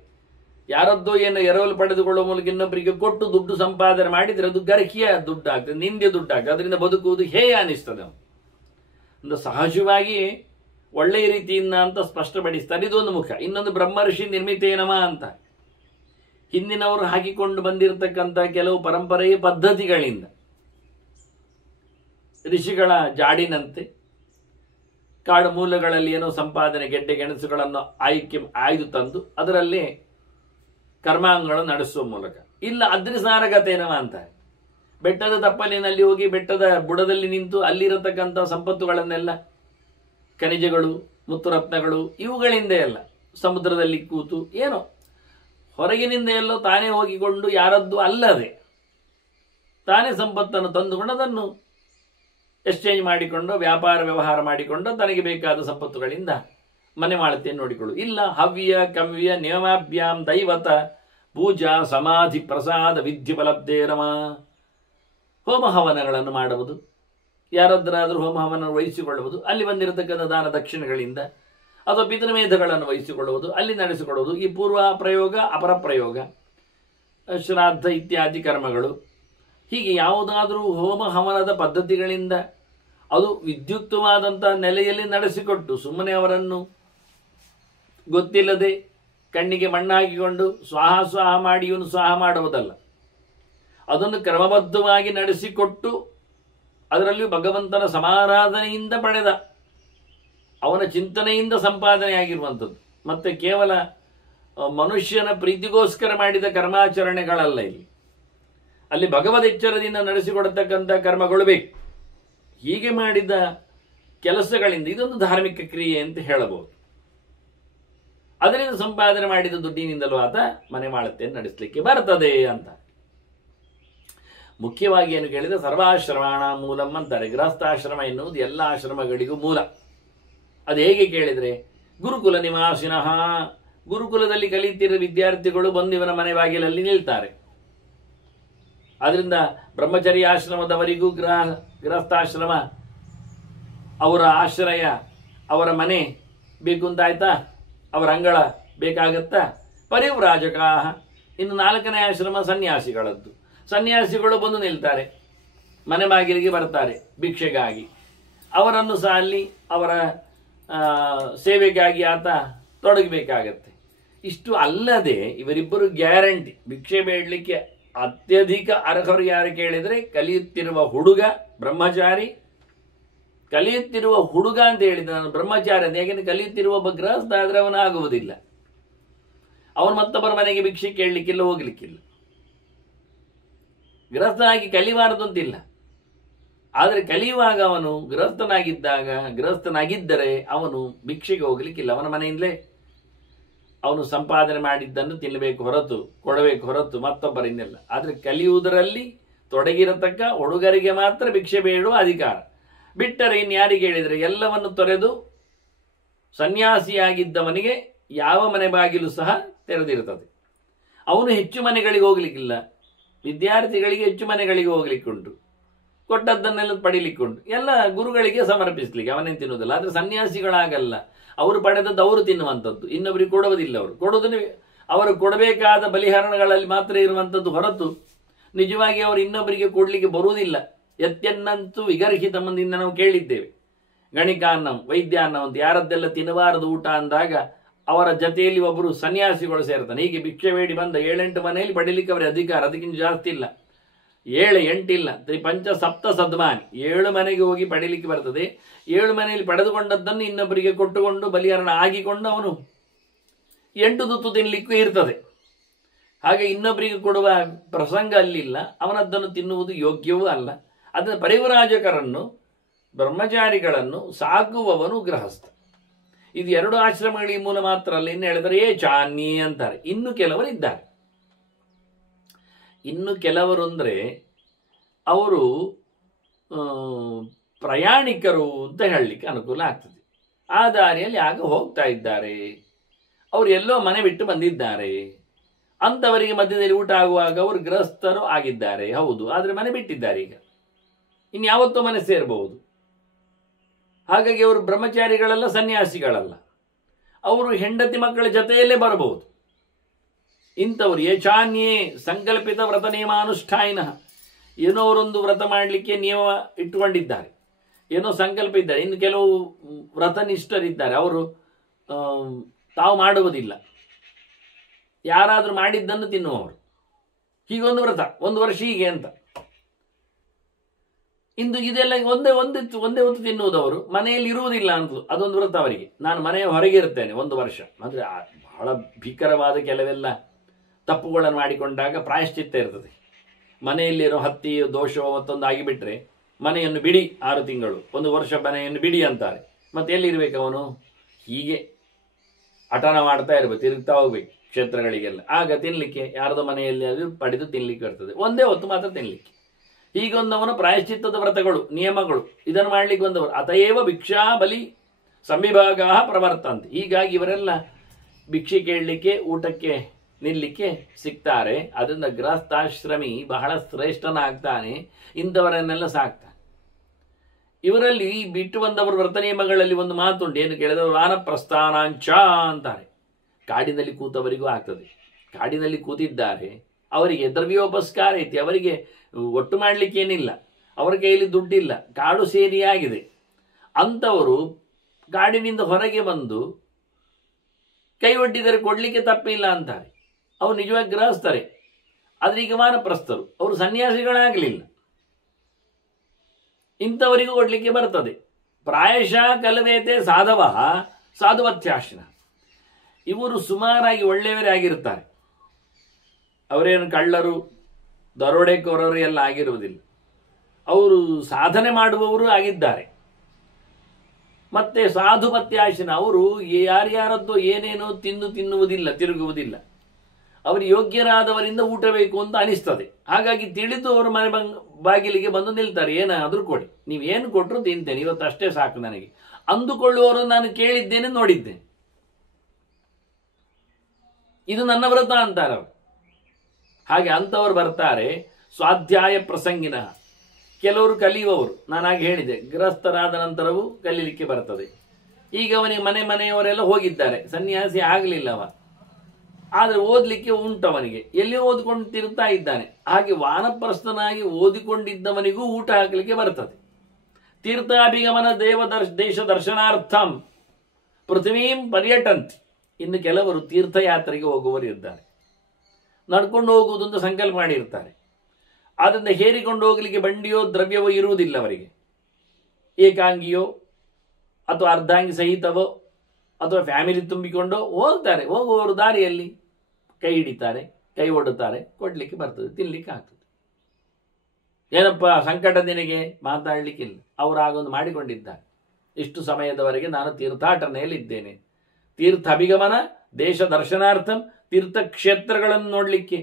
ಯಾರದ್ದೋ ಏನು ಎರವಲು ಪಡೆದುಕೊಳ್ಳುವ ಮೂಲಕ ಇನ್ನೊಬ್ಬರಿಗೆ ಕೊಟ್ಟು ದುಡ್ಡು ಸಂಪಾದನೆ ಮಾಡಿದರೆ ಅದು ಗರ್ಹಿಯ ದುಡ್ಡಾಗ್ತದೆ, ನಿಂದೆ ದುಡ್ಡಾಗ್ತದೆ. ಅದರಿಂದ ಬದುಕುವುದು ಹೇಯ ಅನಿಸ್ತದೆ. ಒಂದು ಸಹಜವಾಗಿ ಒಳ್ಳೆಯ ರೀತಿಯಿಂದ ಅಂತ ಸ್ಪಷ್ಟಪಡಿಸ್ತಾರೆ. ಇದೊಂದು ಮುಖ. ಇನ್ನೊಂದು ಬ್ರಹ್ಮರ್ಷಿ ನಿರ್ಮಿತೇನಮ ಅಂತ, ಹಿಂದಿನವರು ಹಾಕಿಕೊಂಡು ಬಂದಿರತಕ್ಕಂಥ ಕೆಲವು ಪರಂಪರೆಯ ಪದ್ಧತಿಗಳಿಂದ, ಋಷಿಗಳ ಜಾಡಿನಂತೆ ಕಾಡು ಮೂಲಗಳಲ್ಲಿ ಏನೋ ಸಂಪಾದನೆ, ಗೆಡ್ಡೆ ಗೆಣಸುಗಳನ್ನು ಆಯ್ದು ತಂದು ಅದರಲ್ಲಿ ಕರ್ಮಾಂಗಗಳನ್ನು ನಡೆಸುವ ಮೂಲಕ. ಇಲ್ಲ ಅದ್ರಿಸಾರಗತೇನವ ಅಂತಾರೆ. ಬೆಟ್ಟದ ತಪ್ಪಲಿನಲ್ಲಿ ಹೋಗಿ ಬೆಟ್ಟದ ಬುಡದಲ್ಲಿ ನಿಂತು ಅಲ್ಲಿರತಕ್ಕಂಥ ಸಂಪತ್ತುಗಳನ್ನೆಲ್ಲ, ಖನಿಜಗಳು, ಮುತ್ತುರತ್ನಗಳು, ಇವುಗಳಿಂದ ಎಲ್ಲ ಸಮುದ್ರದಲ್ಲಿ ಕೂತು ಏನೋ ಹೊರಗಿನಿಂದ ಎಲ್ಲೋ ತಾನೇ ಹೋಗಿಕೊಂಡು, ಯಾರದ್ದು ಅಲ್ಲದೆ ತಾನೇ ಸಂಪತ್ತನ್ನು ತಂದುಕೊಂಡು ಅದನ್ನು ಎಕ್ಸ್ಚೇಂಜ್ ಮಾಡಿಕೊಂಡು, ವ್ಯಾಪಾರ ವ್ಯವಹಾರ ಮಾಡಿಕೊಂಡು ತನಗೆ ಬೇಕಾದ ಸಂಪತ್ತುಗಳಿಂದ ಮನೆ ಮಾಳತೆಯನ್ನು ನೋಡಿಕೊಳ್ಳು. ಇಲ್ಲ ಹವ್ಯ ಕವ್ಯ ನಿಯಮಾಭ್ಯಾಂ ದೈವತ ಪೂಜಾ ಸಮಾಧಿ ಪ್ರಸಾದ ವಿದ್ಯುಪಲಬ್ಧೇರಮ, ಹೋಮ ಹವನಗಳನ್ನು ಮಾಡುವುದು, ಯಾರದ್ದರಾದರೂ ಹೋಮ ಹವನ ವಹಿಸಿಕೊಳ್ಳುವುದು, ಅಲ್ಲಿ ಬಂದಿರತಕ್ಕಂಥ ದಾನ ದಕ್ಷಿಣೆಗಳಿಂದ, ಅಥವಾ ಪಿತೃಮೇಧಗಳನ್ನು ವಹಿಸಿಕೊಳ್ಳುವುದು, ಅಲ್ಲಿ ನಡೆಸಿಕೊಳ್ಳುವುದು. ಈ ಪೂರ್ವ ಪ್ರಯೋಗ, ಅಪರ ಪ್ರಯೋಗ, ಶ್ರಾದ್ದ ಇತ್ಯಾದಿ ಕರ್ಮಗಳು, ಹೀಗೆ ಯಾವುದಾದರೂ ಹೋಮ ಹವನದ ಪದ್ಧತಿಗಳಿಂದ ಅದು ವಿದ್ಯುಕ್ತವಾದಂಥ ನೆಲೆಯಲ್ಲಿ ನಡೆಸಿಕೊಟ್ಟು, ಸುಮ್ಮನೆ ಅವರನ್ನು ಗೊತ್ತಿಲ್ಲದೆ ಕಣ್ಣಿಗೆ ಮಣ್ಣಾಕಿಕೊಂಡು ಸ್ವಾಹ ಸ್ವಾಹ ಮಾಡಿ ಇವನು ಸ್ವಾಹ ಮಾಡುವುದಲ್ಲ. ಅದನ್ನು ಕ್ರಮಬದ್ಧವಾಗಿ ನಡೆಸಿಕೊಟ್ಟು ಅದರಲ್ಲಿಯೂ ಭಗವಂತನ ಸಮಾರಾಧನೆಯಿಂದ ಪಡೆದ, ಅವನ ಚಿಂತನೆಯಿಂದ ಸಂಪಾದನೆಯಾಗಿರುವಂಥದ್ದು. ಮತ್ತೆ ಕೇವಲ ಮನುಷ್ಯನ ಪ್ರೀತಿಗೋಸ್ಕರ ಮಾಡಿದ ಕರ್ಮಾಚರಣೆಗಳಲ್ಲ. ಅಲ್ಲಿ ಭಗವದೆಚ್ಚರದಿಂದ ನಡೆಸಿಕೊಡತಕ್ಕಂಥ ಕರ್ಮಗಳು ಬೇಕು. ಹೀಗೆ ಮಾಡಿದ ಕೆಲಸಗಳಿಂದ ಇದೊಂದು ಧಾರ್ಮಿಕ ಕ್ರಿಯೆ ಅಂತ ಹೇಳಬಹುದು. ಅದರಿಂದ ಸಂಪಾದನೆ ಮಾಡಿದ ದುಡ್ಡಿನಿಂದಲೂ ಆತ ಮನೆ ಮಾಳತೆಯನ್ನು ನಡೆಸಲಿಕ್ಕೆ ಬರ್ತದೆ ಅಂತ. ಮುಖ್ಯವಾಗಿ ಏನು ಕೇಳಿದರೆ ಸರ್ವಾಶ್ರಮಾಣ ಮೂಲಂ ಅಂತಾರೆ. ಗೃಹಸ್ಥಾಶ್ರಮ ಎನ್ನುವುದು ಎಲ್ಲ ಆಶ್ರಮಗಳಿಗೂ ಮೂಲ. ಅದು ಹೇಗೆ ಕೇಳಿದರೆ, ಗುರುಕುಲ ನಿವಾಸಿನಃ, ಗುರುಕುಲದಲ್ಲಿ ಕಲಿತಿರುವ ವಿದ್ಯಾರ್ಥಿಗಳು ಬಂದು ಇವನ ಮನೆ ಬಾಗಿಲಲ್ಲಿ ನಿಲ್ತಾರೆ. ಆದ್ರಿಂದ ಬ್ರಹ್ಮಚರ್ಯ ಆಶ್ರಮದವರಿಗೂ ಗೃಹಸ್ಥಾಶ್ರಮ ಅವರ ಆಶ್ರಯ, ಅವರ ಮನೆ ಬೇಕು ಅಂತ ಆಯ್ತಾ, ಅವರ ಅಂಗಳ ಬೇಕಾಗತ್ತಾ. ಪರಿವ್ರಾಜಕ, ಇನ್ನು 4ನೇ ಆಶ್ರಮ ಸನ್ಯಾಸಿಗಳದ್ದು. ಸನ್ಯಾಸಿಗಳು ಬಂದು ನಿಲ್ತಾರೆ, ಮನೆ ಬಾಗಿಲಿಗೆ ಬರ್ತಾರೆ ಭಿಕ್ಷೆಗಾಗಿ. ಅವರನ್ನು ಸಹ ಅಲ್ಲಿ ಅವರ ಸೇವೆಗಾಗಿ ಆತ ತೊಡಗಬೇಕಾಗತ್ತೆ. ಇಷ್ಟು ಅಲ್ಲದೆ ಇವರಿಬ್ಬರು ಗ್ಯಾರಂಟಿ ಭಿಕ್ಷೆ ಬೇಡಲಿಕ್ಕೆ ಅತ್ಯಧಿಕ ಅರ್ಹರು ಯಾರು ಕೇಳಿದರೆ ಕಲಿಯುತ್ತಿರುವ ಹುಡುಗ ಬ್ರಹ್ಮಚಾರಿ. ಕಲಿಯುತ್ತಿರುವ ಹುಡುಗ ಅಂತ ಹೇಳಿದ ನಾನು ಬ್ರಹ್ಮಚಾರಿ ಅಂತ, ಯಾಕೆಂದ್ರೆ ಕಲಿಯುತ್ತಿರುವ ಒಬ್ಬ ಗೃಹಸ್ಥ ಆದರೆ ಅವನು ಆಗುವುದಿಲ್ಲ. ಅವನು ಮತ್ತೊಬ್ಬರ ಮನೆಗೆ ಭಿಕ್ಷೆ ಕೇಳಲಿಕ್ಕಿಲ್ಲ, ಹೋಗ್ಲಿಕ್ಕಿಲ್ಲ. ಗೃಹಸ್ಥನಾಗಿ ಕಲಿಬಾರದು ಅಂತಿಲ್ಲ, ಆದರೆ ಕಲಿಯುವಾಗ ಅವನು ಗೃಹಸ್ಥನಾಗಿದ್ದರೆ ಅವನು ಭಿಕ್ಷೆಗೆ ಹೋಗ್ಲಿಕ್ಕಿಲ್ಲ. ಅವನ ಮನೆಯಿಂದಲೇ ಅವನು ಸಂಪಾದನೆ ಮಾಡಿದ್ದನ್ನು ತಿನ್ನಬೇಕು ಹೊರತು, ಕೊಡಬೇಕು ಹೊರತು ಮತ್ತೊಬ್ಬರಿಂದಲ್ಲ. ಆದರೆ ಕಲಿಯುವುದರಲ್ಲಿ ತೊಡಗಿರತಕ್ಕ ಹುಡುಗರಿಗೆ ಮಾತ್ರ ಭಿಕ್ಷೆ ಬೇಡುವ ಅಧಿಕಾರ. ಬಿಟ್ಟರೆ ಇನ್ಯಾರಿಗೆ ಹೇಳಿದರೆ, ಎಲ್ಲವನ್ನು ತೊರೆದು ಸನ್ಯಾಸಿಯಾಗಿದ್ದವನಿಗೆ ಯಾವ ಮನೆ ಬಾಗಿಲು ಸಹ ತೆರೆದಿರುತ್ತದೆ. ಅವನು ಹೆಚ್ಚು ಮನೆಗಳಿಗೆ ಹೋಗ್ಲಿಕ್ಕಿಲ್ಲ. ವಿದ್ಯಾರ್ಥಿಗಳಿಗೆ ಹೆಚ್ಚು ಮನೆಗಳಿಗೆ ಹೋಗ್ಲಿಕ್ಕುಂಟು, ಕೊಟ್ಟದ್ದನ್ನೆಲ್ಲ ಪಡಿಲಿಕ್ಕುಂಟು, ಎಲ್ಲ ಗುರುಗಳಿಗೆ ಸಮರ್ಪಿಸ್ಲಿಕ್ಕೆ, ಅವನೇನು ತಿನ್ನುವುದಿಲ್ಲ. ಆದರೆ ಸನ್ಯಾಸಿಗಳಾಗಲ್ಲ, ಅವರು ಪಡೆದದ್ದು ಅವರು ತಿನ್ನುವಂಥದ್ದು, ಇನ್ನೊಬ್ಬರಿಗೆ ಕೊಡುವುದಿಲ್ಲ. ಕೊಡುವುದನ್ನು ಅವರು ಕೊಡಬೇಕಾದ ಬಲಿಹರಣಗಳಲ್ಲಿ ಮಾತ್ರ ಇರುವಂಥದ್ದು ಹೊರತು ನಿಜವಾಗಿ ಅವರು ಇನ್ನೊಬ್ಬರಿಗೆ ಕೊಡಲಿಕ್ಕೆ ಬರುವುದಿಲ್ಲ. ಯತ್ಯನ್ನಂತೂ ವಿಗರ್ಹಿತ ಮಂದಿಯಿಂದ ನಾವು ಕೇಳಿದ್ದೇವೆ. ಗಣಿಕಾನ್ನಂ ವೈದ್ಯಾನ್ನಂ ಅಂತ ಯಾರದ್ದೆಲ್ಲ ತಿನ್ನಬಾರದು ಊಟ ಅಂದಾಗ ಅವರ ಜತೆಯಲ್ಲಿ ಒಬ್ಬರು ಸನ್ಯಾಸಿಗಳು ಸೇರ್ತಾನೆ. ಹೀಗೆ ಭಿಕ್ಷೆ ಬೇಡಿ ಬಂದ 7-8 ಮನೆಯಲ್ಲಿ ಪಡೀಲಿಕ್ಕೆ ಅವರ ಅಧಿಕಾರ, ಅದಕ್ಕಿಂತ ಜಾಸ್ತಿ ಇಲ್ಲ. 7-8 ಇಲ್ಲ, ತ್ರಿಪಂಚ ಸಪ್ತ ಸದ್ಮಾನಿ, 7 ಮನೆಗೆ ಹೋಗಿ ಪಡೀಲಿಕ್ಕೆ ಬರ್ತದೆ. 7 ಮನೆಯಲ್ಲಿ ಪಡೆದುಕೊಂಡದ್ದನ್ನು ಇನ್ನೊಬ್ಬರಿಗೆ ಕೊಟ್ಟುಕೊಂಡು ಬಲಿಹರಣ ಆಗಿಕೊಂಡು ಅವನು 8 ತುತ್ತು ತಿನ್ನಲಿಕ್ಕೂ ಇರ್ತದೆ. ಹಾಗೆ ಇನ್ನೊಬ್ಬರಿಗೆ ಕೊಡುವ ಪ್ರಸಂಗ ಅಲ್ಲಿಲ್ಲ, ಅವನದ್ದನ್ನು ತಿನ್ನುವುದು ಯೋಗ್ಯವೂ ಅಲ್ಲ. ಅದನ್ನು ಪರಿವ್ರಾಜಕರನ್ನು, ಬ್ರಹ್ಮಚಾರಿಗಳನ್ನು ಸಾಕುವವನು ಗೃಹಸ್ಥ. ಇದು 2 ಆಶ್ರಮಗಳಿಗೆ ಮೂಲ ಮಾತ್ರ ಅಲ್ಲ. ಇನ್ನು ಹೇಳಿದರೆ ಚಾನ್ನಿ ಅಂತಾರೆ. ಇನ್ನು ಕೆಲವರು ಇದ್ದಾರೆ. ಇನ್ನು ಕೆಲವರು ಅಂದರೆ ಅವರು ಪ್ರಯಾಣಿಕರು ಅಂತ ಹೇಳಲಿಕ್ಕೆ ಅನುಕೂಲ ಆಗ್ತದೆ. ಆ ದಾರಿಯಲ್ಲಿ ಆಗ ಹೋಗ್ತಾ ಇದ್ದಾರೆ, ಅವರು ಎಲ್ಲೋ ಮನೆ ಬಿಟ್ಟು ಬಂದಿದ್ದಾರೆ, ಅಂಥವರಿಗೆ ಮಧ್ಯದಲ್ಲಿ ಊಟ ಆಗುವಾಗ ಅವರು ಗೃಹಸ್ಥರು ಆಗಿದ್ದಾರೆ, ಹೌದು, ಆದರೆ ಮನೆ ಬಿಟ್ಟಿದ್ದಾರೆ. ಈಗ ಇನ್ಯಾವತ್ತೂ ಮನೆ ಸೇರಬಹುದು. ಹಾಗಾಗಿ ಅವರು ಬ್ರಹ್ಮಚಾರಿಗಳಲ್ಲ, ಸನ್ಯಾಸಿಗಳಲ್ಲ, ಅವರು ಹೆಂಡತಿ ಮಕ್ಕಳ ಜೊತೆಯಲ್ಲೇ ಬರಬಹುದು. ಇಂಥವ್ರು ಯಚಾನ್ಯೇ ಸಂಕಲ್ಪಿತ ವ್ರತ ನಿಯಮಾನುಷ್ಠಾಯಿನ, ಏನೋ ಅವರೊಂದು ವ್ರತ ಮಾಡಲಿಕ್ಕೆ ನಿಯಮ ಇಟ್ಟುಕೊಂಡಿದ್ದಾರೆ, ಏನೋ ಸಂಕಲ್ಪ ಇದ್ದಾರೆ. ಇನ್ನು ಕೆಲವು ವ್ರತನಿಷ್ಠರಿದ್ದಾರೆ, ಅವರು ತಾವು ಮಾಡುವುದಿಲ್ಲ, ಯಾರಾದರೂ ಮಾಡಿದ್ದನ್ನು ತಿನ್ನುವವರು. ಹೀಗೊಂದು ವ್ರತ 1 ವರ್ಷ ಹೀಗೆ ಅಂತ. ಇಂದು ಇದೆಲ್ಲ ಒಂದೇ ಹೊತ್ತು ತಿನ್ನುವುದವರು, ಮನೆಯಲ್ಲಿ ಇರುವುದಿಲ್ಲ ಅಂತಲೂ ಅದೊಂದು ವ್ರತ ಅವರಿಗೆ. ನಾನು ಮನೆಯ ಹೊರಗೆ ಇರ್ತೇನೆ 1 ವರ್ಷ. ಅಂದರೆ ಬಹಳ ಭೀಕರವಾದ ಕೆಲವೆಲ್ಲ ತಪ್ಪುಗಳನ್ನು ಮಾಡಿಕೊಂಡಾಗ ಪ್ರಾಯಶ್ಚಿತ್ತ ಇರ್ತದೆ. ಮನೆಯಲ್ಲಿರೋ ಹತ್ಯೆಯೋ ದೋಷವೋ ಮತ್ತೊಂದು ಆಗಿಬಿಟ್ರೆ ಮನೆಯನ್ನು ಬಿಡಿ 6 ತಿಂಗಳು, 1 ವರ್ಷ ಮನೆಯನ್ನು ಬಿಡಿ ಅಂತಾರೆ. ಮತ್ತೆ ಎಲ್ಲಿರ್ಬೇಕು ಅವನು? ಹೀಗೆ ಹಠನ ಮಾಡ್ತಾ ಇರ್ಬೇಕು, ತಿರುಗ್ತಾ ಹೋಗ್ಬೇಕು ಕ್ಷೇತ್ರಗಳಿಗೆಲ್ಲ. ಆಗ ತಿನ್ಲಿಕ್ಕೆ ಯಾರದೋ ಮನೆಯಲ್ಲಿ ಅದು ಪಡೆದು ತಿನ್ಲಿಕ್ಕೆ ಬರ್ತದೆ, ಒಂದೇ ಹೊತ್ತು ಮಾತ್ರ ತಿನ್ಲಿಕ್ಕೆ. ಹೀಗೊಂದವನು ಪ್ರಾಯಶ್ಚಿತ್ತದ ವ್ರತಗಳು, ನಿಯಮಗಳು, ಇದನ್ನು ಮಾಡ್ಲಿಕ್ಕೆ ಬಂದವರು. ಅತಯೇವ ಭಿಕ್ಷಾ ಬಲಿ ಸಂವಿಭಾಗ ಪ್ರವರ್ತಂತೆ. ಹೀಗಾಗಿ ಇವರೆಲ್ಲ ಭಿಕ್ಷೆ ಕೇಳಲಿಕ್ಕೆ, ಊಟಕ್ಕೆ ನಿಲ್ಲಲಿಕ್ಕೆ ಸಿಗ್ತಾರೆ. ಅದರಿಂದ ಗೃಹಸ್ಥಾಶ್ರಮಿ ಬಹಳ ಶ್ರೇಷ್ಠನಾಗ್ತಾನೆ, ಇಂಥವರನ್ನೆಲ್ಲ ಸಾಕ್ತಾನೆ. ಇವರಲ್ಲಿ ಬಿಟ್ಟು ಬಂದವರು ವ್ರತ ನಿಯಮಗಳಲ್ಲಿ ಒಂದು ಮಾತುಂಟು, ಏನು ಕೇಳಿದವರು ವಾನಪ್ರಸ್ಥಾನಾಂಚ ಅಂತಾರೆ. ಕಾಡಿನಲ್ಲಿ ಕೂತವರಿಗೂ ಆಗ್ತದೆ. ಕಾಡಿನಲ್ಲಿ ಕೂತಿದ್ದಾರೆ, ಅವರಿಗೆ ದ್ರವ್ಯೋಪಸ್ಕಾರ ಐತಿ, ಅವರಿಗೆ ಒಟ್ಟು ಮಾಡಲಿಕ್ಕೆ ಏನಿಲ್ಲ, ಅವರ ಕೈಯಲ್ಲಿ ದುಡ್ಡಿಲ್ಲ, ಕಾಡು ಸೇರಿಯಾಗಿದೆ. ಅಂಥವರು ಕಾಡಿನಿಂದ ಹೊರಗೆ ಬಂದು ಕೈ ಒಡ್ಡಿದರೆ ಕೊಡಲಿಕ್ಕೆ ತಪ್ಪಿಲ್ಲ ಅಂತಾರೆ. ಅವರು ನಿಜವಾಗಿ ಗೃಹಸ್ಥರೇ, ಆದರೆ ಈಗ ವಾನಪ್ರಸ್ಥರು, ಅವರು ಸನ್ಯಾಸಿಗಳಾಗಲಿಲ್ಲ. ಇಂಥವರಿಗೂ ಕೊಡಲಿಕ್ಕೆ ಬರ್ತದೆ. ಪ್ರಾಯಶಃ ಕಲವೇತೆ ಸಾಧವ ಸಾಧುವತ್ಯಾಶ್ನ. ಇವರು ಸುಮಾರಾಗಿ ಒಳ್ಳೆಯವರೇ ಆಗಿರ್ತಾರೆ, ಅವರೇನು ಕಳ್ಳರು ದರೋಡೆಕೋರರು ಎಲ್ಲ ಆಗಿರುವುದಿಲ್ಲ. ಅವರು ಸಾಧನೆ ಮಾಡುವವರು ಆಗಿದ್ದಾರೆ. ಮತ್ತೆ ಸಾಧುಪತ್ಯಾಶನ, ಅವರು ಯಾರ್ಯಾರದ್ದು ಏನೇನೋ ತಿನ್ನುವುದಿಲ್ಲ, ತಿರುಗುವುದಿಲ್ಲ. ಅವರು ಯೋಗ್ಯರಾದವರಿಂದ ಊಟ ಬೇಕು ಅಂತ ಅನಿಸ್ತದೆ. ಹಾಗಾಗಿ ತಿಳಿದು ಅವರು ಮನೆ ಬಾಗಿಲಿಗೆ ಬಂದು ನಿಲ್ತಾರೆ. ಏನಾದರೂ ಕೊಡಿ, ನೀವೇನು ಕೊಟ್ಟರು ತಿಂತೇನೆ, ಇವತ್ತು ಅಷ್ಟೇ ಸಾಕು ನನಗೆ ಅಂದುಕೊಳ್ಳುವವರು ನಾನು ಕೇಳಿದ್ದೇನೆ, ನೋಡಿದ್ದೇನೆ. ಇದು ನನ್ನ ವ್ರತ ಅಂತಾರೆ ಅವರು. ಹಾಗೆ ಅಂಥವ್ರು ಬರ್ತಾರೆ. ಸ್ವಾಧ್ಯಾಯ ಪ್ರಸಂಗಿನ, ಕೆಲವರು ಕಲಿಯುವವರು. ನಾನಾಗಿ ಹೇಳಿದೆ, ಗೃಹಸ್ಥರಾದ ನಂತರವೂ ಕಲೀಲಿಕ್ಕೆ ಬರ್ತದೆ. ಈಗ ಅವನಿಗೆ ಮನೆಯವರೆಲ್ಲ ಹೋಗಿದ್ದಾರೆ, ಸನ್ಯಾಸಿ ಆಗಲಿಲ್ಲವ, ಆದರೆ ಓದಲಿಕ್ಕೆ ಉಂಟು ಅವನಿಗೆ, ಎಲ್ಲಿ ಓದ್ಕೊಂಡು ತಿರುತ್ತಾ ಇದ್ದಾನೆ. ಹಾಗೆ ವಾನಪ್ರಸ್ಥನಾಗಿ ಓದಿಕೊಂಡಿದ್ದವನಿಗೂ ಊಟ ಹಾಕಲಿಕ್ಕೆ ಬರ್ತದೆ. ತೀರ್ಥಾಭಿಗಮನ ದೇಶ ದರ್ಶನಾರ್ಥಂ ಪೃಥ್ವೀಂ ಪರ್ಯಟಂತಿ. ಇನ್ನು ಕೆಲವರು ತೀರ್ಥಯಾತ್ರೆಗೆ ಹೋಗುವವರು ಇದ್ದಾರೆ. ನಡ್ಕೊಂಡು ಹೋಗುವುದು ಅಂತ ಸಂಕಲ್ಪ ಮಾಡಿರ್ತಾರೆ. ಆದ್ದರಿಂದ ಹೇರಿಕೊಂಡು ಹೋಗಲಿಕ್ಕೆ ಬಂಡಿಯೋ ದ್ರವ್ಯವೋ ಇರುವುದಿಲ್ಲ ಅವರಿಗೆ. ಏಕಾಂಗಿಯೋ ಅಥವಾ ಅರ್ಧಾಂಗಿ ಸಹಿತವೋ ಅಥವಾ ಫ್ಯಾಮಿಲಿ ತುಂಬಿಕೊಂಡೋ ಹೋಗ್ತಾರೆ. ಹೋಗುವವರು ದಾರಿಯಲ್ಲಿ ಕೈ ಹಿಡಿತಾರೆ, ಕೈ ಒಡ್ಡುತ್ತಾರೆ, ಕೊಡ್ಲಿಕ್ಕೆ ಬರ್ತದೆ, ತಿನ್ಲಿಕ್ಕೆ ಆಗ್ತದೆ. ಏನಪ್ಪ ಸಂಕಟ ನಿನಗೆ? ಮಾತಾಡಲಿಕ್ಕಿಲ್ಲ. ಅವರಾಗೊಂದು ಮಾಡಿಕೊಂಡಿದ್ದಾರೆ, ಇಷ್ಟು ಸಮಯದವರೆಗೆ ನಾನು ತೀರ್ಥಾಟನೆಯಲ್ಲಿದ್ದೇನೆ. ತೀರ್ಥ ಅಭಿಗಮನ ದೇಶ ದರ್ಶನಾರ್ಥಂ, ತೀರ್ಥಕ್ಷೇತ್ರಗಳನ್ನು ನೋಡಲಿಕ್ಕೆ,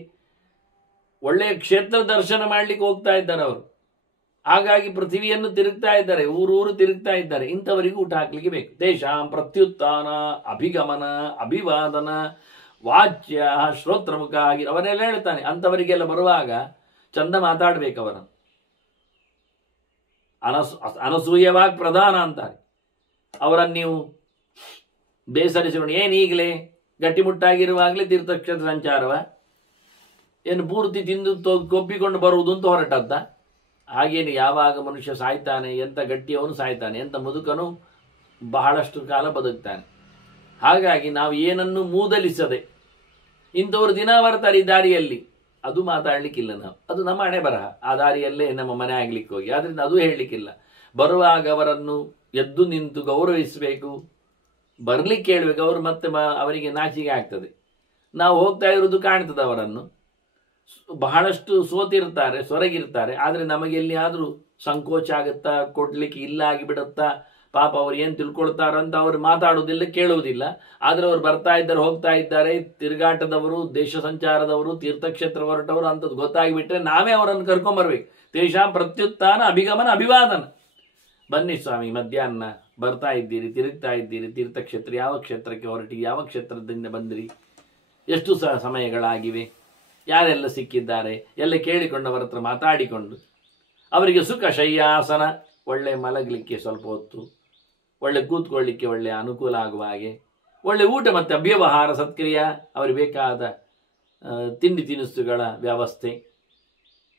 ಒಳ್ಳೆಯ ಕ್ಷೇತ್ರ ದರ್ಶನ ಮಾಡಲಿಕ್ಕೆ ಹೋಗ್ತಾ ಇದ್ದಾರೆ ಅವರು. ಹಾಗಾಗಿ ಪೃಥ್ವಿಯನ್ನು ತಿರುಗ್ತಾ ಇದ್ದಾರೆ, ಊರೂರು ತಿರುಗ್ತಾ ಇದ್ದಾರೆ. ಇಂಥವರಿಗೂ ಊಟ ಹಾಕ್ಲಿಕ್ಕೆ ಬೇಕು. ದೇಶಾಂ ಪ್ರತ್ಯುತ್ಥಾನ ಅಭಿಗಮನ ಅಭಿವಾದನ ವಾಚ್ಯ ಶ್ರೋತ್ರಮುಖ ಆಗಿ ಅವರೆಲ್ಲ ಹೇಳ್ತಾನೆ. ಅಂಥವರಿಗೆಲ್ಲ ಬರುವಾಗ ಚಂದ ಮಾತಾಡ್ಬೇಕು. ಅವರನ್ನು ಅನಸೂಯವಾಗಿ ಪ್ರಧಾನ ಅಂತಾರೆ. ಅವರನ್ನು ನೀವು ಬೇಸರಿಸಿಕೊಂಡು ಏನೀಗಲೇ ಗಟ್ಟಿಮುಟ್ಟಾಗಿರುವಾಗಲೇ ತೀರ್ಥಕ್ಷೇತ್ರ ಸಂಚಾರವ, ಏನು ಪೂರ್ತಿ ತಿಂದು ಕೊಬ್ಬಿಕೊಂಡು ಬರುವುದು ಅಂತ ಹೊರಟದ್ದ? ಹಾಗೇನು ಯಾವಾಗ ಮನುಷ್ಯ ಸಾಯ್ತಾನೆ, ಎಂಥ ಗಟ್ಟಿಯವನು ಸಾಯ್ತಾನೆ, ಎಂಥ ಮುದುಕನು ಬಹಳಷ್ಟು ಕಾಲ ಬದುಕ್ತಾನೆ. ಹಾಗಾಗಿ ನಾವು ಏನನ್ನು ಮೂದಲಿಸದೆ ಇಂಥವ್ರು ದಿನ ಬರ್ತಾರೆ ಈ ದಾರಿಯಲ್ಲಿ, ಅದು ಮಾತಾಡಲಿಕ್ಕಿಲ್ಲ ನಾವು. ಅದು ನಮ್ಮ ಹಣೆ ಬರಹ, ಆ ದಾರಿಯಲ್ಲೇ ನಮ್ಮ ಮನೆ ಆಗ್ಲಿಕ್ಕೆ ಹೋಗಿ. ಆದ್ರಿಂದ ಅದು ಹೇಳಲಿಕ್ಕಿಲ್ಲ. ಬರುವಾಗ ಅವರನ್ನು ಎದ್ದು ನಿಂತು ಗೌರವಿಸಬೇಕು, ಬರ್ಲಿಕ್ಕೆ ಹೇಳ್ಬೇಕು. ಅವರು ಮತ್ತೆ ಅವರಿಗೆ ನಾಚಿಕೆ ಆಗ್ತದೆ. ನಾವು ಹೋಗ್ತಾ ಇರೋದು ಕಾಣ್ತದೆ, ಅವರನ್ನು ಬಹಳಷ್ಟು ಸೋತಿರ್ತಾರೆ, ಸೊರಗಿರ್ತಾರೆ. ಆದರೆ ನಮಗೆ ಎಲ್ಲಿಯಾದರೂ ಸಂಕೋಚ ಆಗುತ್ತಾ, ಕೊಡ್ಲಿಕ್ಕೆ ಇಲ್ಲ ಆಗಿಬಿಡುತ್ತಾ, ಪಾಪ ಅವ್ರು ಏನು ತಿಳ್ಕೊಳ್ತಾರಂತ ಅವ್ರು ಮಾತಾಡೋದಿಲ್ಲ, ಕೇಳುವುದಿಲ್ಲ. ಆದರೆ ಅವ್ರು ಬರ್ತಾ ಇದ್ದಾರೆ, ಹೋಗ್ತಾ ಇದ್ದಾರೆ, ತಿರುಗಾಟದವರು, ದೇಶ ಸಂಚಾರದವರು, ತೀರ್ಥಕ್ಷೇತ್ರ ಹೊರಟವರು ಅಂಥದ್ದು ಗೊತ್ತಾಗಿಬಿಟ್ರೆ ನಾವೇ ಅವರನ್ನು ಕರ್ಕೊಂಬರ್ಬೇಕು. ತೇಷಾಂ ಪ್ರತ್ಯುತ್ಥಾನ ಅಭಿಗಮನ ಅಭಿವಾದನ. ಬನ್ನಿ ಸ್ವಾಮಿ, ಮಧ್ಯಾಹ್ನ ಬರ್ತಾ ಇದ್ದೀರಿ, ತಿರುಗ್ತಾ ಇದ್ದೀರಿ, ತೀರ್ಥಕ್ಷೇತ್ರ ಯಾವ ಕ್ಷೇತ್ರಕ್ಕೆ ಹೊರಟಿ, ಯಾವ ಕ್ಷೇತ್ರದಿಂದ ಬಂದಿರಿ, ಎಷ್ಟು ಸಮಯಗಳಾಗಿವೆ, ಯಾರೆಲ್ಲ ಸಿಕ್ಕಿದ್ದಾರೆ ಎಲ್ಲ ಕೇಳಿಕೊಂಡವರ ಹತ್ರ ಮಾತಾಡಿಕೊಂಡು ಅವರಿಗೆ ಸುಖ ಶಯ್ಯಾಸನ, ಒಳ್ಳೆ ಮಲಗಲಿಕ್ಕೆ ಸ್ವಲ್ಪ ಹೊತ್ತು, ಒಳ್ಳೆ ಕೂತ್ಕೊಳ್ಳಿಕ್ಕೆ ಒಳ್ಳೆ ಅನುಕೂಲ ಆಗುವ ಹಾಗೆ, ಒಳ್ಳೆ ಊಟ ಮತ್ತು ಅವ್ಯವಹಾರ ಸತ್ಕ್ರಿಯೆ, ಅವರಿಗೆ ಬೇಕಾದ ತಿಂಡಿ ತಿನಿಸುಗಳ ವ್ಯವಸ್ಥೆ,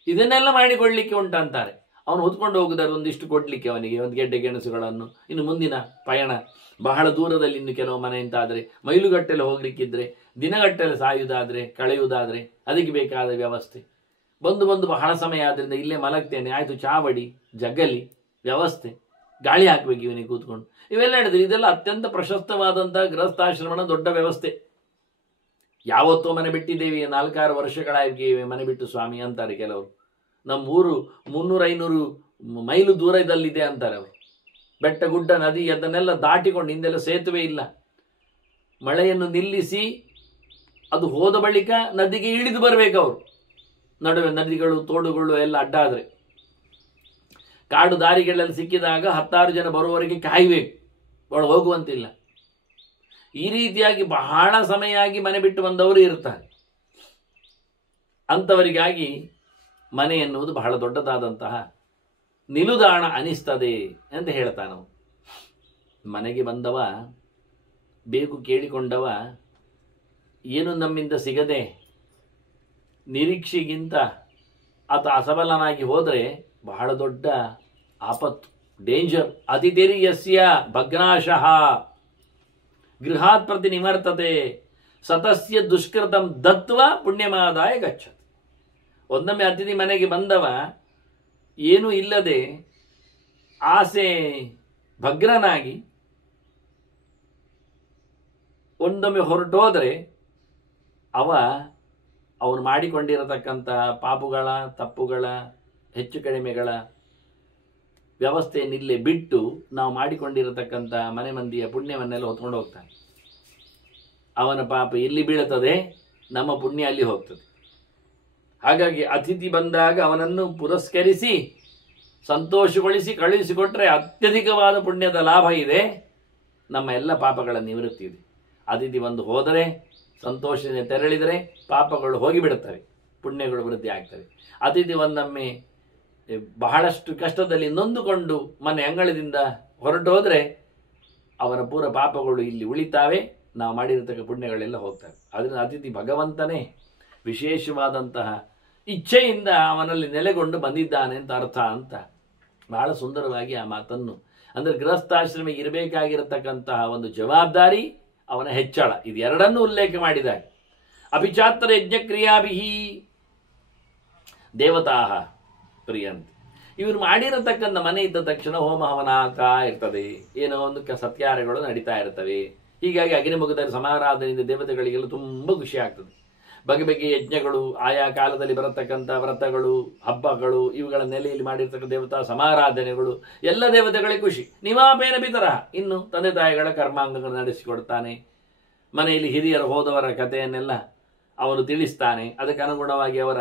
ಇದನ್ನೆಲ್ಲ ಮಾಡಿಕೊಳ್ಳಲಿಕ್ಕೆ ಉಂಟಂತಾರೆ. ಅವನು ಹೊತ್ಕೊಂಡು ಹೋಗುದಾರೆ ಒಂದಿಷ್ಟು ಕೊಡಲಿಕ್ಕೆ, ಅವನಿಗೆ ಒಂದು ಗೆಡ್ಡೆ ಗೆಣಸುಗಳನ್ನು. ಇನ್ನು ಮುಂದಿನ ಪಯಣ ಬಹಳ ದೂರದಲ್ಲಿ, ಇನ್ನು ಕೆಲವು ಮನೆ ಅಂತಾದರೆ ಮೈಲುಗಟ್ಟಲೆ ಹೋಗ್ಲಿಕ್ಕಿದ್ರೆ, ದಿನಗಟ್ಟಲೆ ಸಾಯುವುದಾದರೆ, ಕಳೆಯುವುದಾದರೆ ಅದಕ್ಕೆ ಬೇಕಾದ ವ್ಯವಸ್ಥೆ. ಬಂದು ಬಹಳ ಸಮಯ ಆದ್ದರಿಂದ ಇಲ್ಲೇ ಮಲಗ್ತೇನೆ, ಆಯಿತು, ಚಾವಡಿ ಜಗ್ಗಲಿ ವ್ಯವಸ್ಥೆ, ಗಾಳಿ ಹಾಕಬೇಕು ಇವನಿಗೆ ಕೂತ್ಕೊಂಡು, ಇವೆಲ್ಲ ಹೇಳಿದ್ರು. ಇದೆಲ್ಲ ಅತ್ಯಂತ ಪ್ರಶಸ್ತವಾದಂತಹ ಗೃಹಸ್ಥಾಶ್ರಮಣ ದೊಡ್ಡ ವ್ಯವಸ್ಥೆ. ಯಾವತ್ತೋ ಮನೆ ಬಿಟ್ಟಿದ್ದೇವೆ, 4-6 ವರ್ಷಗಳಾಗಿವೆ ಮನೆ ಬಿಟ್ಟು ಸ್ವಾಮಿ ಅಂತಾರೆ ಕೆಲವರು. ನಮ್ಮ ಊರು 300-500 ಮೈಲು ದೂರದಲ್ಲಿದೆ ಅಂತಾರೆ ಅವರು. ಬೆಟ್ಟ ಗುಡ್ಡ ನದಿ ಅದನ್ನೆಲ್ಲ ದಾಟಿಕೊಂಡು, ಹಿಂದೆಲ್ಲ ಸೇತುವೆ ಇಲ್ಲ, ಮಳೆಯನ್ನು ನಿಲ್ಲಿಸಿ ಅದು ಹೋದ ಬಳಿಕ ನದಿಗೆ ಇಳಿದು ಬರಬೇಕು ಅವರು. ನಡುವೆ ನದಿಗಳು ತೋಡುಗಳು ಎಲ್ಲ ಅಡ್ಡಾದ್ರೆ, ಕಾಡು ದಾರಿಗಳೆಲ್ಲ ಸಿಕ್ಕಿದಾಗ 10-6 ಜನ ಬರುವವರೆಗೆ ಕಾಯಬೇಕು, ಒಳಗೆ ಹೋಗುವಂತಿಲ್ಲ. ಈ ರೀತಿಯಾಗಿ ಬಹಳ ಸಮಯ ಆಗಿ ಮನೆ ಬಿಟ್ಟು ಬಂದವರು ಇರ್ತಾರೆ. ಅಂಥವರಿಗಾಗಿ ಮನೆ ಎನ್ನುವುದು ಬಹಳ ದೊಡ್ಡದಾದಂತಹ ನಿಲುದಾಣ ಅನಿಸ್ತದೆ ಅಂತ ಹೇಳ್ತಾನೆ. ಮನೆಗೆ ಬಂದವ, ಬೇಕು ಕೇಳಿಕೊಂಡವ, ಏನು ನಮ್ಮಿಂದ ಸಿಗದೆ ನಿರೀಕ್ಷೆಗಿಂತ ಆತ ಅಸಬಲನಾಗಿ ಹೋದರೆ ಬಹಳ ದೊಡ್ಡ ಆಪತ್ತು, ಡೇಂಜರ್. ಅತಿಥಿರ್ಯಸ್ಯ ಭಗ್ನಾಶಃ ಗೃಹಾತ್ ಪ್ರತಿ ನಿವರ್ತತೆ ಸತಸ್ಯ ದುಷ್ಕೃತಂ ದತ್ವ ಪುಣ್ಯಮಾದಾಯ ಗಚ್ಚತಿ. ಒಂದೊಮ್ಮೆ ಅತಿಥಿ ಮನೆಗೆ ಬಂದವ ಏನೂ ಇಲ್ಲದೆ ಆಸೆ ಭಗ್ರನಾಗಿ ಒಂದೊಮ್ಮೆ ಹೊರಟೋದ್ರೆ ಅವನು ಮಾಡಿಕೊಂಡಿರತಕ್ಕಂಥ ಪಾಪುಗಳ, ತಪ್ಪುಗಳ, ಹೆಚ್ಚು ಕಡಿಮೆಗಳ ವ್ಯವಸ್ಥೆಯನ್ನಿಲ್ಲೇ ಬಿಟ್ಟು ನಾವು ಮಾಡಿಕೊಂಡಿರತಕ್ಕಂಥ ಮನೆ ಮಂದಿಯ ಪುಣ್ಯವನ್ನೆಲ್ಲ ಹೊತ್ಕೊಂಡು ಹೋಗ್ತಾನೆ. ಅವನ ಪಾಪ ಎಲ್ಲಿ ಬೀಳುತ್ತದೆ? ನಮ್ಮ ಪುಣ್ಯ ಅಲ್ಲಿ ಹೋಗ್ತದೆ. ಹಾಗಾಗಿ ಅತಿಥಿ ಬಂದಾಗ ಅವನನ್ನು ಪುರಸ್ಕರಿಸಿ ಸಂತೋಷಗೊಳಿಸಿ ಕಳುಹಿಸಿಕೊಟ್ರೆ ಅತ್ಯಧಿಕವಾದ ಪುಣ್ಯದ ಲಾಭ ಇದೆ, ನಮ್ಮ ಎಲ್ಲ ಪಾಪಗಳ ನಿವೃತ್ತಿ ಇದೆ. ಅತಿಥಿ ಬಂದು ಹೋದರೆ, ಸಂತೋಷದಿಂದ ತೆರಳಿದರೆ ಪಾಪಗಳು ಹೋಗಿಬಿಡುತ್ತವೆ, ಪುಣ್ಯಗಳು ವೃದ್ಧಿ ಆಗ್ತವೆ. ಅತಿಥಿ ಒಂದೊಮ್ಮೆ ಬಹಳಷ್ಟು ಕಷ್ಟದಲ್ಲಿ ನೊಂದುಕೊಂಡು ಮನೆ ಅಂಗಳದಿಂದ ಹೊರಟು ಹೋದರೆ ಅವನ ಪೂರ ಪಾಪಗಳು ಇಲ್ಲಿ ಉಳಿತಾವೆ, ನಾವು ಮಾಡಿರತಕ್ಕ ಪುಣ್ಯಗಳೆಲ್ಲ ಹೋಗ್ತವೆ. ಅದರಿಂದ ಅತಿಥಿ ಭಗವಂತನೇ ವಿಶೇಷವಾದಂತಹ ಇಚ್ಛೆಯಿಂದ ಅವನಲ್ಲಿ ನೆಲೆಗೊಂಡು ಬಂದಿದ್ದಾನೆ ಅಂತ ಅರ್ಥ ಅಂತ ಬಹಳ ಸುಂದರವಾಗಿ ಆ ಮಾತನ್ನು, ಅಂದರೆ ಗೃಹಸ್ಥಾಶ್ರಮ ಇರಬೇಕಾಗಿರತಕ್ಕಂತಹ ಒಂದು ಜವಾಬ್ದಾರಿ, ಅವನ ಹೆಚ್ಚಳ, ಇದೆರಡನ್ನೂ ಉಲ್ಲೇಖ ಮಾಡಿದ್ದಾರೆ. ಅಪಿಚಾತ್ರ ಯಜ್ಞಕ್ರಿಯಾಭಿಹಿ ದೇವತಾ ಪ್ರಿಯಂತೆ. ಇವರು ಮಾಡಿರತಕ್ಕಂಥ ಮನೆ ಇದ್ದ ತಕ್ಷಣ ಹೋಮ ಹವನ ಆಗ್ತಾ ಇರ್ತದೆ, ಏನೋ ಒಂದು ಸತ್ಕಾರ್ಯಗಳು ನಡೀತಾ ಇರ್ತವೆ. ಹೀಗಾಗಿ ಅಗ್ನಿಮುಖದ ಸಮಾರಾಧನೆಯಿಂದ ದೇವತೆಗಳಿಗೆಲ್ಲ ತುಂಬ ಖುಷಿ ಆಗ್ತದೆ. ಬಗೆ ಬಗೆಯ ಯಜ್ಞಗಳು, ಆಯಾ ಕಾಲದಲ್ಲಿ ಬರತಕ್ಕಂಥ ವ್ರತಗಳು, ಹಬ್ಬಗಳು, ಇವುಗಳ ನೆಲೆಯಲ್ಲಿ ಮಾಡಿರ್ತಕ್ಕಂಥ ದೇವತಾ ಸಮಾರಾಧನೆಗಳು, ಎಲ್ಲ ದೇವತೆಗಳಿಗೆ ಖುಷಿ. ನಿವಾಪೇನ ಬಿತರ, ಇನ್ನು ತಂದೆ ತಾಯಿಗಳ ಕರ್ಮಾಂಗಗಳನ್ನು ನಡೆಸಿಕೊಡ್ತಾನೆ. ಮನೆಯಲ್ಲಿ ಹಿರಿಯರು ಹೋದವರ ಕಥೆಯನ್ನೆಲ್ಲ ಅವನು ತಿಳಿಸ್ತಾನೆ. ಅದಕ್ಕೆ ಅನುಗುಣವಾಗಿ ಅವರ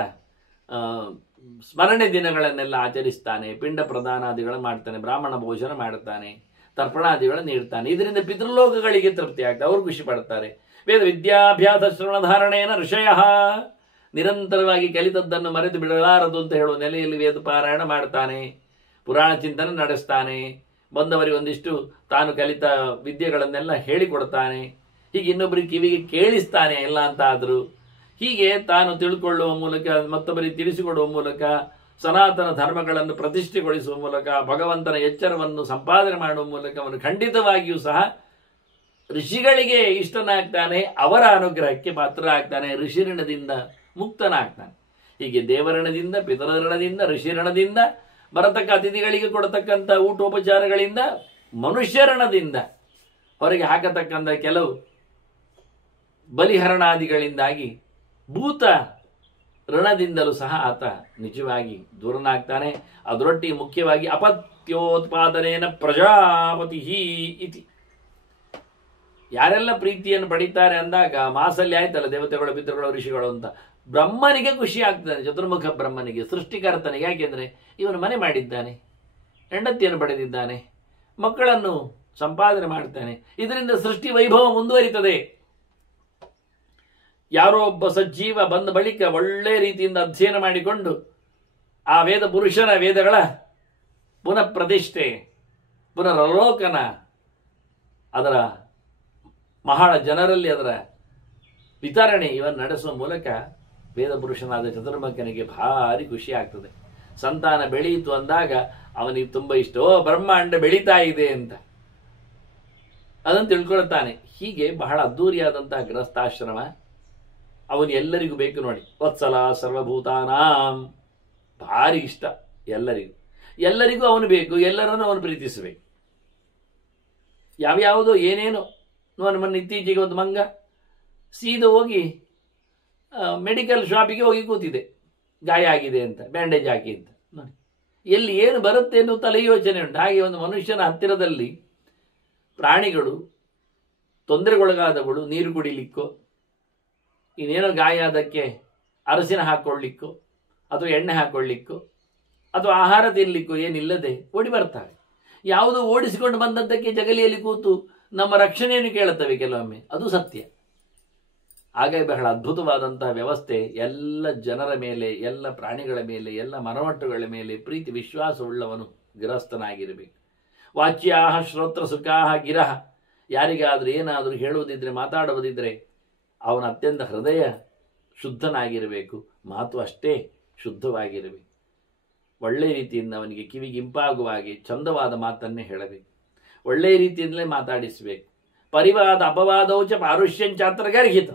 ಸ್ಮರಣೆ ದಿನಗಳನ್ನೆಲ್ಲ ಆಚರಿಸ್ತಾನೆ. ಪಿಂಡ ಪ್ರದಾನಾದಿಗಳನ್ನು ಮಾಡ್ತಾನೆ, ಬ್ರಾಹ್ಮಣ ಭೋಜನ ಮಾಡ್ತಾನೆ, ತರ್ಪಣಾದಿಗಳನ್ನು ನೀಡ್ತಾನೆ. ಇದರಿಂದ ಪಿತೃಲೋಕಗಳಿಗೆ ತೃಪ್ತಿ ಆಗ್ತದೆ, ಅವರು ಖುಷಿ ಪಡ್ತಾರೆ. ವೇದ ವಿದ್ಯಾಭ್ಯಾಸ ಶ್ರವಣಧಾರಣೇನ ಋಷಯ, ನಿರಂತರವಾಗಿ ಕಲಿತದ್ದನ್ನು ಮರೆತು ಬಿಡಲಾರದು ಅಂತ ಹೇಳುವ ನೆಲೆಯಲ್ಲಿ ವೇದ ಪಾರಾಯಣ ಮಾಡ್ತಾನೆ, ಪುರಾಣ ಚಿಂತನೆ ನಡೆಸ್ತಾನೆ, ಬಂದವರಿಗೆ ಒಂದಿಷ್ಟು ತಾನು ಕಲಿತ ವಿದ್ಯೆಗಳನ್ನೆಲ್ಲ ಹೇಳಿಕೊಡ್ತಾನೆ. ಹೀಗೆ ಇನ್ನೊಬ್ಬರಿಗೆ ಕಿವಿಗೆ ಕೇಳಿಸ್ತಾನೆ ಎಲ್ಲ ಅಂತ ಆದರೂ. ಹೀಗೆ ತಾನು ತಿಳ್ಕೊಳ್ಳುವ ಮೂಲಕ, ಮತ್ತೊಬ್ಬರಿಗೆ ತಿಳಿಸಿಕೊಡುವ ಮೂಲಕ, ಸನಾತನ ಧರ್ಮಗಳನ್ನು ಪ್ರತಿಷ್ಠೆಗೊಳಿಸುವ ಮೂಲಕ, ಭಗವಂತನ ಎಚ್ಚರವನ್ನು ಸಂಪಾದನೆ ಮಾಡುವ ಮೂಲಕ ಅವನು ಖಂಡಿತವಾಗಿಯೂ ಸಹ ಋಷಿಗಳಿಗೆ ಇಷ್ಟನಾಗ್ತಾನೆ, ಅವರ ಅನುಗ್ರಹಕ್ಕೆ ಪಾತ್ರ ಆಗ್ತಾನೆ, ಋಷಿಋಣದಿಂದ ಮುಕ್ತನಾಗ್ತಾನೆ. ಹೀಗೆ ದೇವಋಣದಿಂದ, ಪಿತೃಋಣದಿಂದ, ಋಷಿಋಣದಿಂದ, ಬರತಕ್ಕ ಅತಿಥಿಗಳಿಗೆ ಕೊಡತಕ್ಕಂಥ ಊಟೋಪಚಾರಗಳಿಂದ, ಮನುಷ್ಯಋಣದಿಂದ, ಹೊರಗೆ ಹಾಕತಕ್ಕಂಥ ಕೆಲವು ಬಲಿಹರಣಾದಿಗಳಿಂದಾಗಿ ಭೂತ ಋಣದಿಂದಲೂ ಸಹ ಆತ ನಿಜವಾಗಿ ದೂರನಾಗ್ತಾನೆ. ಅದರೊಟ್ಟಿಗೆ ಮುಖ್ಯವಾಗಿ ಅಪತ್ಯೋತ್ಪಾದನೇನ ಪ್ರಜಾಪತಿ ಇತಿ. ಯಾರೆಲ್ಲ ಪ್ರೀತಿಯನ್ನು ಪಡಿತಾರೆ ಅಂದಾಗ ಮಾಸಲ್ಯ ಆಯ್ತಲ್ಲ, ದೇವತೆಗಳು, ಪಿತೃಗಳು, ಋಷಿಗಳು ಅಂತ ಬ್ರಹ್ಮನಿಗೆ ಖುಷಿ ಆಗ್ತಾನೆ, ಚತುರ್ಮುಖ ಬ್ರಹ್ಮನಿಗೆ, ಸೃಷ್ಟಿಕರ್ತನಿಗೆ. ಯಾಕೆಂದರೆ ಇವನು ಮನೆ ಮಾಡಿದ್ದಾನೆ, ಹೆಂಡತಿಯನ್ನು ಪಡೆದಿದ್ದಾನೆ, ಮಕ್ಕಳನ್ನು ಸಂಪಾದನೆ ಮಾಡ್ತಾನೆ, ಇದರಿಂದ ಸೃಷ್ಟಿ ವೈಭವ ಮುಂದುವರಿತದೆ. ಯಾರೋ ಒಬ್ಬ ಸಜ್ಜೀವ ಬಂದ ಬಳಿಕ ಒಳ್ಳೆ ರೀತಿಯಿಂದ ಅಧ್ಯಯನ ಮಾಡಿಕೊಂಡು ಆ ವೇದ ಪುರುಷನ ವೇದಗಳ ಪುನಃ ಪ್ರತಿಷ್ಠೆ, ಪುನರವಲೋಕನ, ಅದರ ಬಹಳ ಜನರಲ್ಲಿ ಅದರ ವಿತರಣೆ ಇವನ್ನು ನಡೆಸುವ ಮೂಲಕ ವೇದ ಪುರುಷನಾದ ಚತುರ್ಮುಖನಿಗೆ ಭಾರಿ ಖುಷಿ ಆಗ್ತದೆ. ಸಂತಾನ ಬೆಳೆಯಿತು ಅಂದಾಗ ಅವನಿಗೆ ತುಂಬ ಇಷ್ಟ, ಓ ಬ್ರಹ್ಮಾಂಡ ಬೆಳೀತಾ ಇದೆ ಅಂತ ಅದನ್ನು ತಿಳ್ಕೊಳ್ತಾನೆ. ಹೀಗೆ ಬಹಳ ಅದ್ಧೂರಿಯಾದಂತಹ ಗೃಹಸ್ಥಾಶ್ರಮ ಅವನು ಎಲ್ಲರಿಗೂ ಬೇಕು ನೋಡಿ. ವತ್ಸಲ ಸರ್ವಭೂತಾನಾಂ, ಭಾರಿ ಇಷ್ಟ ಎಲ್ಲರಿಗೂ. ಎಲ್ಲರಿಗೂ ಅವನು ಬೇಕು, ಎಲ್ಲರನ್ನು ಅವನು ಪ್ರೀತಿಸಬೇಕು. ಯಾವ್ಯಾವುದೋ ಏನೇನೋ ಮೊನ್ನೆ ಇತ್ತೀಚೆಗೆ ಒಂದು ಮಂಗ ಸೀದಾ ಹೋಗಿ ಮೆಡಿಕಲ್ ಶಾಪಿಗೆ ಹೋಗಿ ಕೂತಿದೆ, ಗಾಯ ಆಗಿದೆ ಅಂತ, ಬ್ಯಾಂಡೇಜ್ ಹಾಕಿ ಅಂತ. ನೋಡಿ, ಎಲ್ಲಿ ಏನು ಬರುತ್ತೆ ಅನ್ನೋ ತಲೆ ಯೋಚನೆ ಉಂಟು. ಹಾಗೆ ಒಂದು ಮನುಷ್ಯನ ಹತ್ತಿರದಲ್ಲಿ ಪ್ರಾಣಿಗಳು, ತೊಂದರೆಗೊಳಗಾದಗಳು, ನೀರು ಕುಡಿಲಿಕ್ಕೋ, ಇನ್ನೇನೋ ಗಾಯ ಆದಕ್ಕೆ ಅರಸಿನ ಹಾಕ್ಕೊಳ್ಳಿಕ್ಕೋ, ಅಥವಾ ಎಣ್ಣೆ ಹಾಕ್ಕೊಳ್ಳಿಕ್ಕೋ, ಅಥವಾ ಆಹಾರ ತಿನ್ನಲಿಕ್ಕೋ ಏನಿಲ್ಲದೆ ಓಡಿ ಬರ್ತಾರೆ. ಯಾವುದೋ ಓಡಿಸಿಕೊಂಡು ಬಂದದ್ದಕ್ಕೆ ಜಗಲಿಯಲ್ಲಿ ಕೂತು ನಮ್ಮ ರಕ್ಷಣೆಯನ್ನು ಕೇಳುತ್ತವೆ ಕೆಲವೊಮ್ಮೆ, ಅದು ಸತ್ಯ. ಹಾಗಾಗಿ ಬಹಳ ಅದ್ಭುತವಾದಂತಹ ವ್ಯವಸ್ಥೆ. ಎಲ್ಲ ಜನರ ಮೇಲೆ, ಎಲ್ಲ ಪ್ರಾಣಿಗಳ ಮೇಲೆ, ಎಲ್ಲ ಮರಮಟ್ಟುಗಳ ಮೇಲೆ ಪ್ರೀತಿ ವಿಶ್ವಾಸವುಳ್ಳವನು ಗೃಹಸ್ಥನಾಗಿರಬೇಕು. ವಾಚ್ಯಾಹ ಶ್ರೋತ್ರ ಸುಖಾಹ ಗಿರಹ, ಯಾರಿಗಾದರೂ ಏನಾದರೂ ಹೇಳುವುದಿದ್ರೆ, ಮಾತಾಡುವುದಿದ್ರೆ ಅವನ ಅತ್ಯಂತ ಹೃದಯ ಶುದ್ಧನಾಗಿರಬೇಕು, ಮಾತು ಅಷ್ಟೇ ಶುದ್ಧವಾಗಿರಬೇಕು. ಒಳ್ಳೆಯ ರೀತಿಯಿಂದ ಅವನಿಗೆ ಕಿವಿಗೆ ಇಂಪಾಗುವ ಹಾಗೆ ಚಂದವಾದ ಮಾತನ್ನೇ ಹೇಳಬೇಕು, ಒಳ್ಳೆಯ ರೀತಿಯಿಂದಲೇ ಮಾತಾಡಿಸಬೇಕು. ಪರಿವಾದ ಅಪವಾದೌಚ ಪಾರುಷ್ಯಂಚಾತ್ರ ಗರ್ಹಿತ,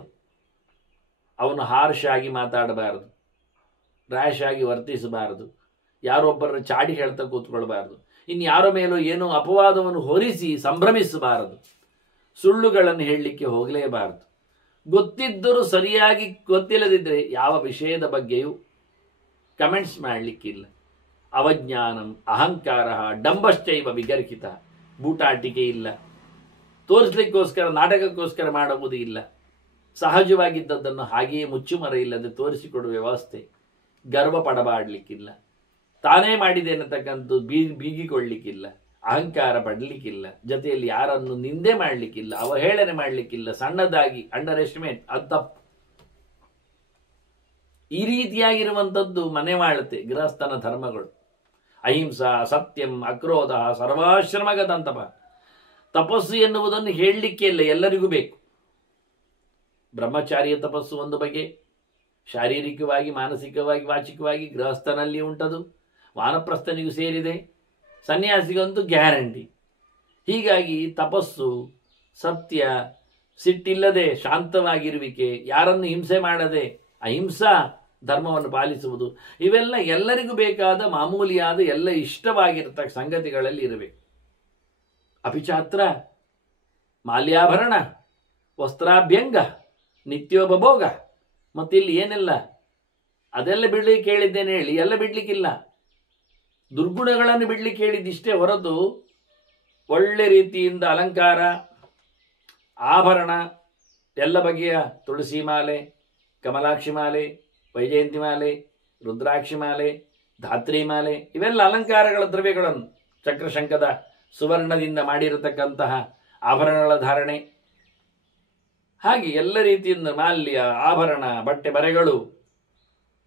ಅವನು ಹಾರ್ಷ್ ಆಗಿ ಮಾತಾಡಬಾರದು, ರ್ಯಾಶ್ ಆಗಿ ವರ್ತಿಸಬಾರದು, ಯಾರೊಬ್ಬರನ್ನು ಚಾಡಿ ಹೇಳ್ತಾ ಕೂತ್ಕೊಳ್ಬಾರ್ದು, ಇನ್ನು ಯಾರ ಮೇಲೂ ಏನೋ ಅಪವಾದವನ್ನು ಹೊರಿಸಿ ಸಂಭ್ರಮಿಸಬಾರದು, ಸುಳ್ಳುಗಳನ್ನು ಹೇಳಲಿಕ್ಕೆ ಹೋಗಲೇಬಾರದು. ಗೊತ್ತಿದ್ದರೂ ಸರಿಯಾಗಿ ಗೊತ್ತಿಲ್ಲದಿದ್ದರೆ ಯಾವ ವಿಷಯದ ಬಗ್ಗೆಯೂ ಕಮೆಂಟ್ಸ್ ಮಾಡಲಿಕ್ಕಿಲ್ಲ. ಅವಜ್ಞಾನಂ ಅಹಂಕಾರ ಡಂಬಶ್ಚೈವ ವಿಗರ್ಹಿತ, ಬೂಟಾಟಿಕೆ ಇಲ್ಲ, ತೋರಿಸ್ಲಿಕ್ಕೋಸ್ಕರ ನಾಟಕಕ್ಕೋಸ್ಕರ ಮಾಡುವುದು ಇಲ್ಲ. ಸಹಜವಾಗಿದ್ದದ್ದನ್ನು ಹಾಗೆಯೇ ಮುಚ್ಚುಮರ ಇಲ್ಲದೆ ತೋರಿಸಿಕೊಡುವ ವ್ಯವಸ್ಥೆ. ಗರ್ವ ಪಡಬಾಡ್ಲಿಕ್ಕಿಲ್ಲ, ತಾನೇ ಮಾಡಿದೆ ಅನ್ನತಕ್ಕಂಥ ಬೀಗಿಕೊಳ್ಳಿಕ್ಕಿಲ್ಲ, ಅಹಂಕಾರ ಪಡಲಿಕ್ಕಿಲ್ಲ, ಜೊತೆಯಲ್ಲಿ ಯಾರನ್ನು ನಿಂದೆ ಮಾಡಲಿಕ್ಕಿಲ್ಲ, ಅವಹೇಳನೆ ಮಾಡಲಿಕ್ಕಿಲ್ಲ, ಸಣ್ಣದಾಗಿ ಅಂಡರ್ ಎಸ್ಟಿಮೇಟ್ ಅದು ತಪ್ಪು. ಈ ರೀತಿಯಾಗಿರುವಂಥದ್ದು ಮನೆವಾಳತೆ ಗೃಹಸ್ಥನ ಧರ್ಮಗಳು. ಅಹಿಂಸಾ, ಸತ್ಯಂ, ಅಕ್ರೋಧ, ಸರ್ವಾಶ್ರಮಗತಂತಪ. ತಪಸ್ಸು ಎನ್ನುವುದನ್ನು ಹೇಳಲಿಕ್ಕೆ ಇಲ್ಲ, ಎಲ್ಲರಿಗೂ ಬೇಕು. ಬ್ರಹ್ಮಚಾರಿಯ ತಪಸ್ಸು ಒಂದು ಬಗೆ, ಶಾರೀರಿಕವಾಗಿ, ಮಾನಸಿಕವಾಗಿ, ವಾಚಿಕವಾಗಿ ಗೃಹಸ್ಥನಲ್ಲಿ ಉಂಟದು, ವಾನಪ್ರಸ್ಥನಿಗೂ ಸೇರಿದೆ, ಸನ್ಯಾಸಿಗಂತೂ ಗ್ಯಾರಂಟಿ. ಹೀಗಾಗಿ ತಪಸ್ಸು, ಸತ್ಯ, ಸಿಟ್ಟಿಲ್ಲದೆ ಶಾಂತವಾಗಿರುವಿಕೆ, ಯಾರನ್ನು ಹಿಂಸೆ ಮಾಡದೆ ಅಹಿಂಸಾ ಧರ್ಮವನ್ನು ಪಾಲಿಸುವುದು, ಇವೆಲ್ಲ ಎಲ್ಲರಿಗೂ ಬೇಕಾದ ಮಾಮೂಲಿಯಾದ ಎಲ್ಲ ಇಷ್ಟವಾಗಿರತಕ್ಕ ಸಂಗತಿಗಳಲ್ಲಿ ಇರಬೇಕು. ಅಪಿಚಾತ್ರ ಮಾಲ್ಯಾಭರಣ, ವಸ್ತ್ರಾಭ್ಯಂಗ, ನಿತ್ಯೋಪಭೋಗ, ಮತ್ತಿಲ್ಲಿ ಏನೆಲ್ಲ ಅದೆಲ್ಲ ಬಿಡ್ಲಿಕ್ಕೆ ಹೇಳಿದ್ದೇನೆ ಹೇಳಿ, ಎಲ್ಲ ಬಿಡ್ಲಿಕ್ಕಿಲ್ಲ. ದುರ್ಗುಣಗಳನ್ನು ಬಿಡ್ಲಿಕ್ಕೆ ಹೇಳಿದ್ದಿಷ್ಟೇ ಹೊರತು ಒಳ್ಳೆ ರೀತಿಯಿಂದ ಅಲಂಕಾರ, ಆಭರಣ, ಎಲ್ಲ ಬಗೆಯ ತುಳಸಿ ಮಾಲೆ, ಕಮಲಾಕ್ಷಿ ಮಾಲೆ, ವೈಜಯಂತಿ ಮಾಲೆ, ರುದ್ರಾಕ್ಷಿ ಮಾಲೆ, ಧಾತ್ರಿ ಮಾಲೆ, ಇವೆಲ್ಲ ಅಲಂಕಾರಗಳ ದ್ರವ್ಯಗಳನ್ನು, ಚಕ್ರಶಂಕದ ಸುವರ್ಣದಿಂದ ಮಾಡಿರತಕ್ಕಂತಹ ಆಭರಣಗಳ ಧಾರಣೆ, ಹಾಗೆ ಎಲ್ಲ ರೀತಿಯಿಂದ ಮಾಲ್ಯ, ಆಭರಣ, ಬಟ್ಟೆ ಬರೆಗಳು,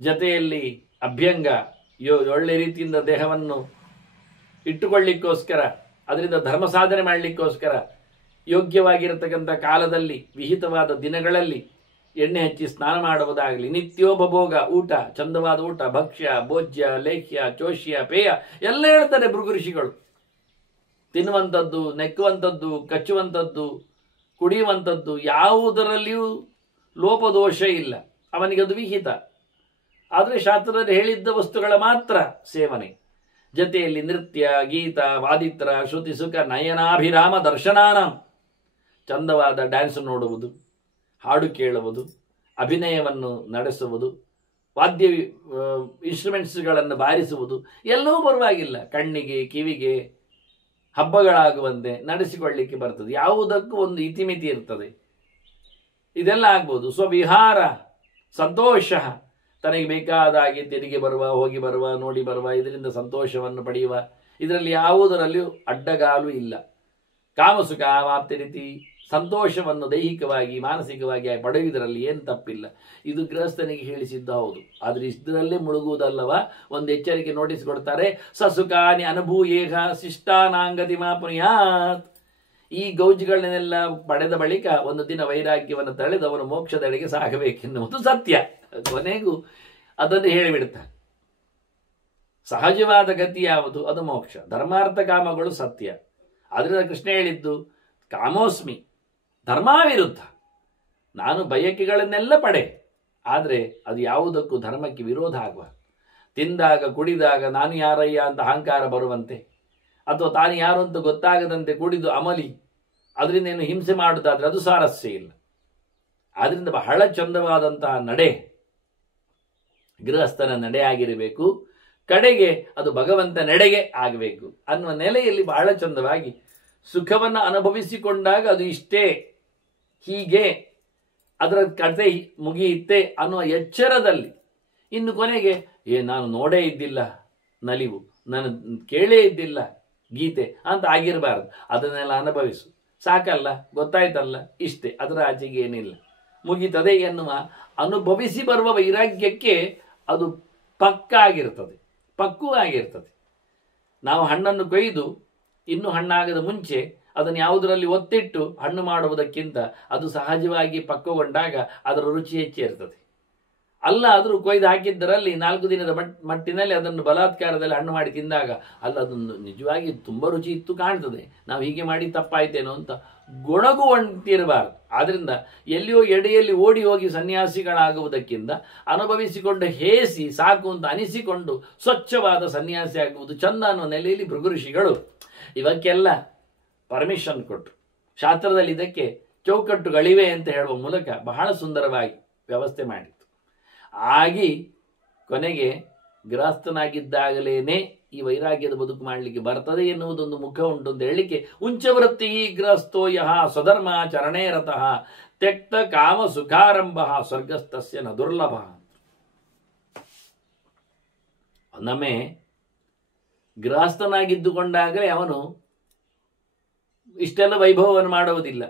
ಜೊತೆಯಲ್ಲಿ ಅಭ್ಯಂಗ, ಒಳ್ಳೆ ರೀತಿಯಿಂದ ದೇಹವನ್ನು ಇಟ್ಟುಕೊಳ್ಳಿಕ್ಕೋಸ್ಕರ, ಅದರಿಂದ ಧರ್ಮ ಸಾಧನೆ ಮಾಡಲಿಕ್ಕೋಸ್ಕರ ಯೋಗ್ಯವಾಗಿರತಕ್ಕಂಥ ಕಾಲದಲ್ಲಿ, ವಿಹಿತವಾದ ದಿನಗಳಲ್ಲಿ ಎಣ್ಣೆ ಹಚ್ಚಿ ಸ್ನಾನ ಮಾಡುವುದಾಗಲಿ, ನಿತ್ಯೋಪಭೋಗ, ಊಟ, ಚಂದವಾದ ಊಟ, ಭಕ್ಷ್ಯ, ಭೋಜ್ಯ, ಲೇಖ್ಯ, ಚೋಷ್ಯ, ಪೇಯ ಎಲ್ಲ ಹೇಳ್ತಾರೆ ಭೃಗು ಋಷಿಗಳು. ತಿನ್ನುವಂಥದ್ದು, ನೆಕ್ಕುವಂಥದ್ದು, ಕಚ್ಚುವಂಥದ್ದು, ಕುಡಿಯುವಂಥದ್ದು ಯಾವುದರಲ್ಲಿಯೂ ಲೋಪದೋಷ ಇಲ್ಲ, ಅವನಿಗದು ವಿಹಿತ. ಆದರೆ ಶಾಸ್ತ್ರದಲ್ಲಿ ಹೇಳಿದ್ದ ವಸ್ತುಗಳ ಮಾತ್ರ ಸೇವನೆ, ಜೊತೆಯಲ್ಲಿ ನೃತ್ಯ, ಗೀತ, ವಾದಿತ್ರ, ಶ್ರುತಿ, ಸುಖ, ನಯನಾಭಿರಾಮ ದರ್ಶನಾನ, ಚಂದವಾದ ಡ್ಯಾನ್ಸ್ ನೋಡುವುದು, ಹಾಡು ಕೇಳುವುದು, ಅಭಿನಯವನ್ನು ನಡೆಸುವುದು, ವಾದ್ಯ ಇನ್ಸ್ಟ್ರೂಮೆಂಟ್ಸ್ಗಳನ್ನು ಬಾರಿಸುವುದು ಎಲ್ಲವೂ ಪರವಾಗಿಲ್ಲ. ಕಣ್ಣಿಗೆ, ಕಿವಿಗೆ ಹಬ್ಬಗಳಾಗುವಂತೆ ನಡೆಸಿಕೊಳ್ಳಿಕ್ಕೆ ಬರ್ತದೆ. ಯಾವುದಕ್ಕೂ ಒಂದು ಇತಿಮಿತಿ ಇರ್ತದೆ. ಇದೆಲ್ಲ ಆಗ್ಬೋದು. ಸ್ವವಿಹಾರ, ಸಂತೋಷ, ತನಗೆ ಬೇಕಾದ ಹಾಗೆ ತೆರಿಗೆ ಬರುವ, ಹೋಗಿ ಬರುವ, ನೋಡಿ ಬರುವ, ಇದರಿಂದ ಸಂತೋಷವನ್ನು ಪಡೆಯುವ, ಇದರಲ್ಲಿ ಯಾವುದರಲ್ಲಿಯೂ ಅಡ್ಡಗಾಲು ಇಲ್ಲ. ಕಾಮಸುಖ ವಾಪ್ತಿ ರೀತಿ ಸಂತೋಷವನ್ನು ದೈಹಿಕವಾಗಿ, ಮಾನಸಿಕವಾಗಿ ಪಡೆಯುವುದರಲ್ಲಿ ಏನು ತಪ್ಪಿಲ್ಲ. ಇದು ಗೃಹಸ್ಥನಿಗೆ ಹೇಳಿಸಿದ್ದು ಹೌದು. ಆದರೆ ಇದರಲ್ಲೇ ಮುಳುಗುವುದಲ್ಲವ. ಒಂದು ಎಚ್ಚರಿಕೆ ನೋಟಿಸ್ ಕೊಡ್ತಾರೆ, ಸಸುಖಾನಿ ಅನುಭೂಯೇಹ ಶಿಷ್ಟಾನಾಂಗತಿಮಾ ಪುಣ್ಯಾತ್. ಈ ಗೌಜುಗಳನ್ನೆಲ್ಲ ಪಡೆದ ಬಳಿಕ ಒಂದು ದಿನ ವೈರಾಗ್ಯವನ್ನು ತಳೆದು ಅವನು ಮೋಕ್ಷದೆಡೆಗೆ ಸಾಗಬೇಕೆನ್ನುವುದು ಸತ್ಯ. ಕೊನೆಗೂ ಅದನ್ನು ಹೇಳಿಬಿಡ್ತಾನೆ. ಸಹಜವಾದ ಗತಿ ಯಾವುದು? ಅದು ಮೋಕ್ಷ. ಧರ್ಮಾರ್ಥ ಕಾಮಗಳು ಸತ್ಯ. ಅದರಿಂದ ಕೃಷ್ಣ ಹೇಳಿದ್ದು ಕಾಮೋಸ್ಮಿ, ಧರ್ಮಾವಿರುದ್ಧ. ನಾನು ಬಯಕೆಗಳನ್ನೆಲ್ಲ ಪಡೆ, ಆದರೆ ಅದು ಯಾವುದಕ್ಕೂ ಧರ್ಮಕ್ಕೆ ವಿರೋಧ ಆಗುವ. ತಿಂದಾಗ, ಕುಡಿದಾಗ ನಾನು ಯಾರಯ್ಯ ಅಂತ ಅಹಂಕಾರ ಬರುವಂತೆ, ಅಥವಾ ತಾನು ಯಾರು ಅಂತ ಗೊತ್ತಾಗದಂತೆ ಕುಡಿದು ಅಮಲಿ ಅದರಿಂದ ಏನು ಹಿಂಸೆ ಮಾಡುವುದಾದ್ರೆ ಅದು ಸಾರಸ್ಯ ಇಲ್ಲ. ಆದ್ದರಿಂದ ಬಹಳ ಚಂದವಾದಂತಹ ನಡೆ ಗೃಹಸ್ಥನ ನಡೆ ಆಗಿರಬೇಕು. ಕಡೆಗೆ ಅದು ಭಗವಂತ ನಡೆಗೆ ಆಗಬೇಕು ಅನ್ನುವ ನೆಲೆಯಲ್ಲಿ ಬಹಳ ಚಂದವಾಗಿ ಸುಖವನ್ನು ಅನುಭವಿಸಿಕೊಂಡಾಗ ಅದು ಇಷ್ಟೇ, ಹೀಗೆ ಅದರ ಕಥೆ ಮುಗಿಯುತ್ತೆ ಅನ್ನುವ ಎಚ್ಚರದಲ್ಲಿ, ಇನ್ನು ಕೊನೆಗೆ ನಾನು ನೋಡೇ ಇದ್ದಿಲ್ಲ ನಲಿವು, ನಾನು ಕೇಳೇ ಇದ್ದಿಲ್ಲ ಗೀತೆ ಅಂತ ಆಗಿರಬಾರ್ದು. ಅದನ್ನೆಲ್ಲ ಅನುಭವಿಸು, ಸಾಕಲ್ಲ, ಗೊತ್ತಾಯ್ತಲ್ಲ, ಇಷ್ಟೇ, ಅದರ ಆಚೆಗೆ ಏನಿಲ್ಲ, ಮುಗಿತದೆ ಎನ್ನುವ ಅನುಭವಿಸಿ ಬರುವ ವೈರಾಗ್ಯಕ್ಕೆ ಅದು ಪಕ್ಕೂ ಆಗಿರ್ತದೆ. ನಾವು ಹಣ್ಣನ್ನು ಕೊಯ್ದು ಇನ್ನೂ ಹಣ್ಣಾಗದ ಮುಂಚೆ ಅದನ್ನು ಯಾವುದರಲ್ಲಿ ಒತ್ತಿಟ್ಟು ಹಣ್ಣು ಮಾಡುವುದಕ್ಕಿಂತ ಅದು ಸಹಜವಾಗಿ ಪಕ್ವಗೊಂಡಾಗ ಅದರ ರುಚಿ ಹೆಚ್ಚಿರ್ತದೆ. ಅಲ್ಲ ಆದರೂ ಕೊಯ್ದು ಹಾಕಿದ್ದರಲ್ಲಿ 4 ದಿನದ ಮಟ್ಟಿನಲ್ಲಿ ಅದನ್ನು ಬಲಾತ್ಕಾರದಲ್ಲಿ ಹಣ್ಣು ಮಾಡಿ ತಿಂದಾಗ ಅದೊಂದು ನಿಜವಾಗಿ ತುಂಬ ರುಚಿ ಇತ್ತು ಕಾಣ್ತದೆ, ನಾವು ಹೀಗೆ ಮಾಡಿ ತಪ್ಪಾಯ್ತೇನೋ ಅಂತ ಗೊಣಗುವಂತಿರಬಾರದು. ಆದ್ದರಿಂದ ಎಲ್ಲಿಯೋ ಎಡೆಯಲ್ಲಿ ಓಡಿ ಹೋಗಿ ಸನ್ಯಾಸಿಗಳಾಗುವುದಕ್ಕಿಂತ ಅನುಭವಿಸಿಕೊಂಡು ಹೇಸಿ ಸಾಕು ಅಂತ ಅನಿಸಿಕೊಂಡು ಸ್ವಚ್ಛವಾದ ಸನ್ಯಾಸಿ ಆಗುವುದು ಚಂದ ಅನ್ನುವ ನೆಲೆಯಲ್ಲಿ ಭೃಗು ಋಷಿಗಳು ಇವಕ್ಕೆಲ್ಲ ಪರ್ಮಿಷನ್ ಕೊಟ್ಟರು. ಶಾಸ್ತ್ರದಲ್ಲಿ ಇದಕ್ಕೆ ಚೌಕಟ್ಟುಗಳಿವೆ ಅಂತ ಹೇಳುವ ಮೂಲಕ ಬಹಳ ಸುಂದರವಾಗಿ ವ್ಯವಸ್ಥೆ ಮಾಡಿತ್ತು. ಆಗಿ ಕೊನೆಗೆ ಗೃಹಸ್ಥನಾಗಿದ್ದಾಗಲೇನೆ ಈ ವೈರಾಗ್ಯದ ಬದುಕು ಮಾಡಲಿಕ್ಕೆ ಬರ್ತದೆ ಎನ್ನುವುದೊಂದು ಮುಖ ಉಂಟು ಅಂತ ಹೇಳಲಿಕ್ಕೆ ಉಂಚವೃತ್ತಿ ಗೃಹಸ್ಥೋ ಯಹ ಸ್ವಧರ್ಮ ಚರಣೇ ರತಃ ತ್ಯಕ್ತ ಕಾಮ ಸುಖಾರಂಭ ಸ್ವರ್ಗಸ್ಥಸ್ಯ ನ ದುರ್ಲಭ. ಒಮ್ಮೆ ಗೃಹಸ್ಥನಾಗಿದ್ದುಕೊಂಡಾಗಲೇ ಅವನು ಇಷ್ಟೆಲ್ಲ ವೈಭವವನ್ನು ಮಾಡುವುದಿಲ್ಲ.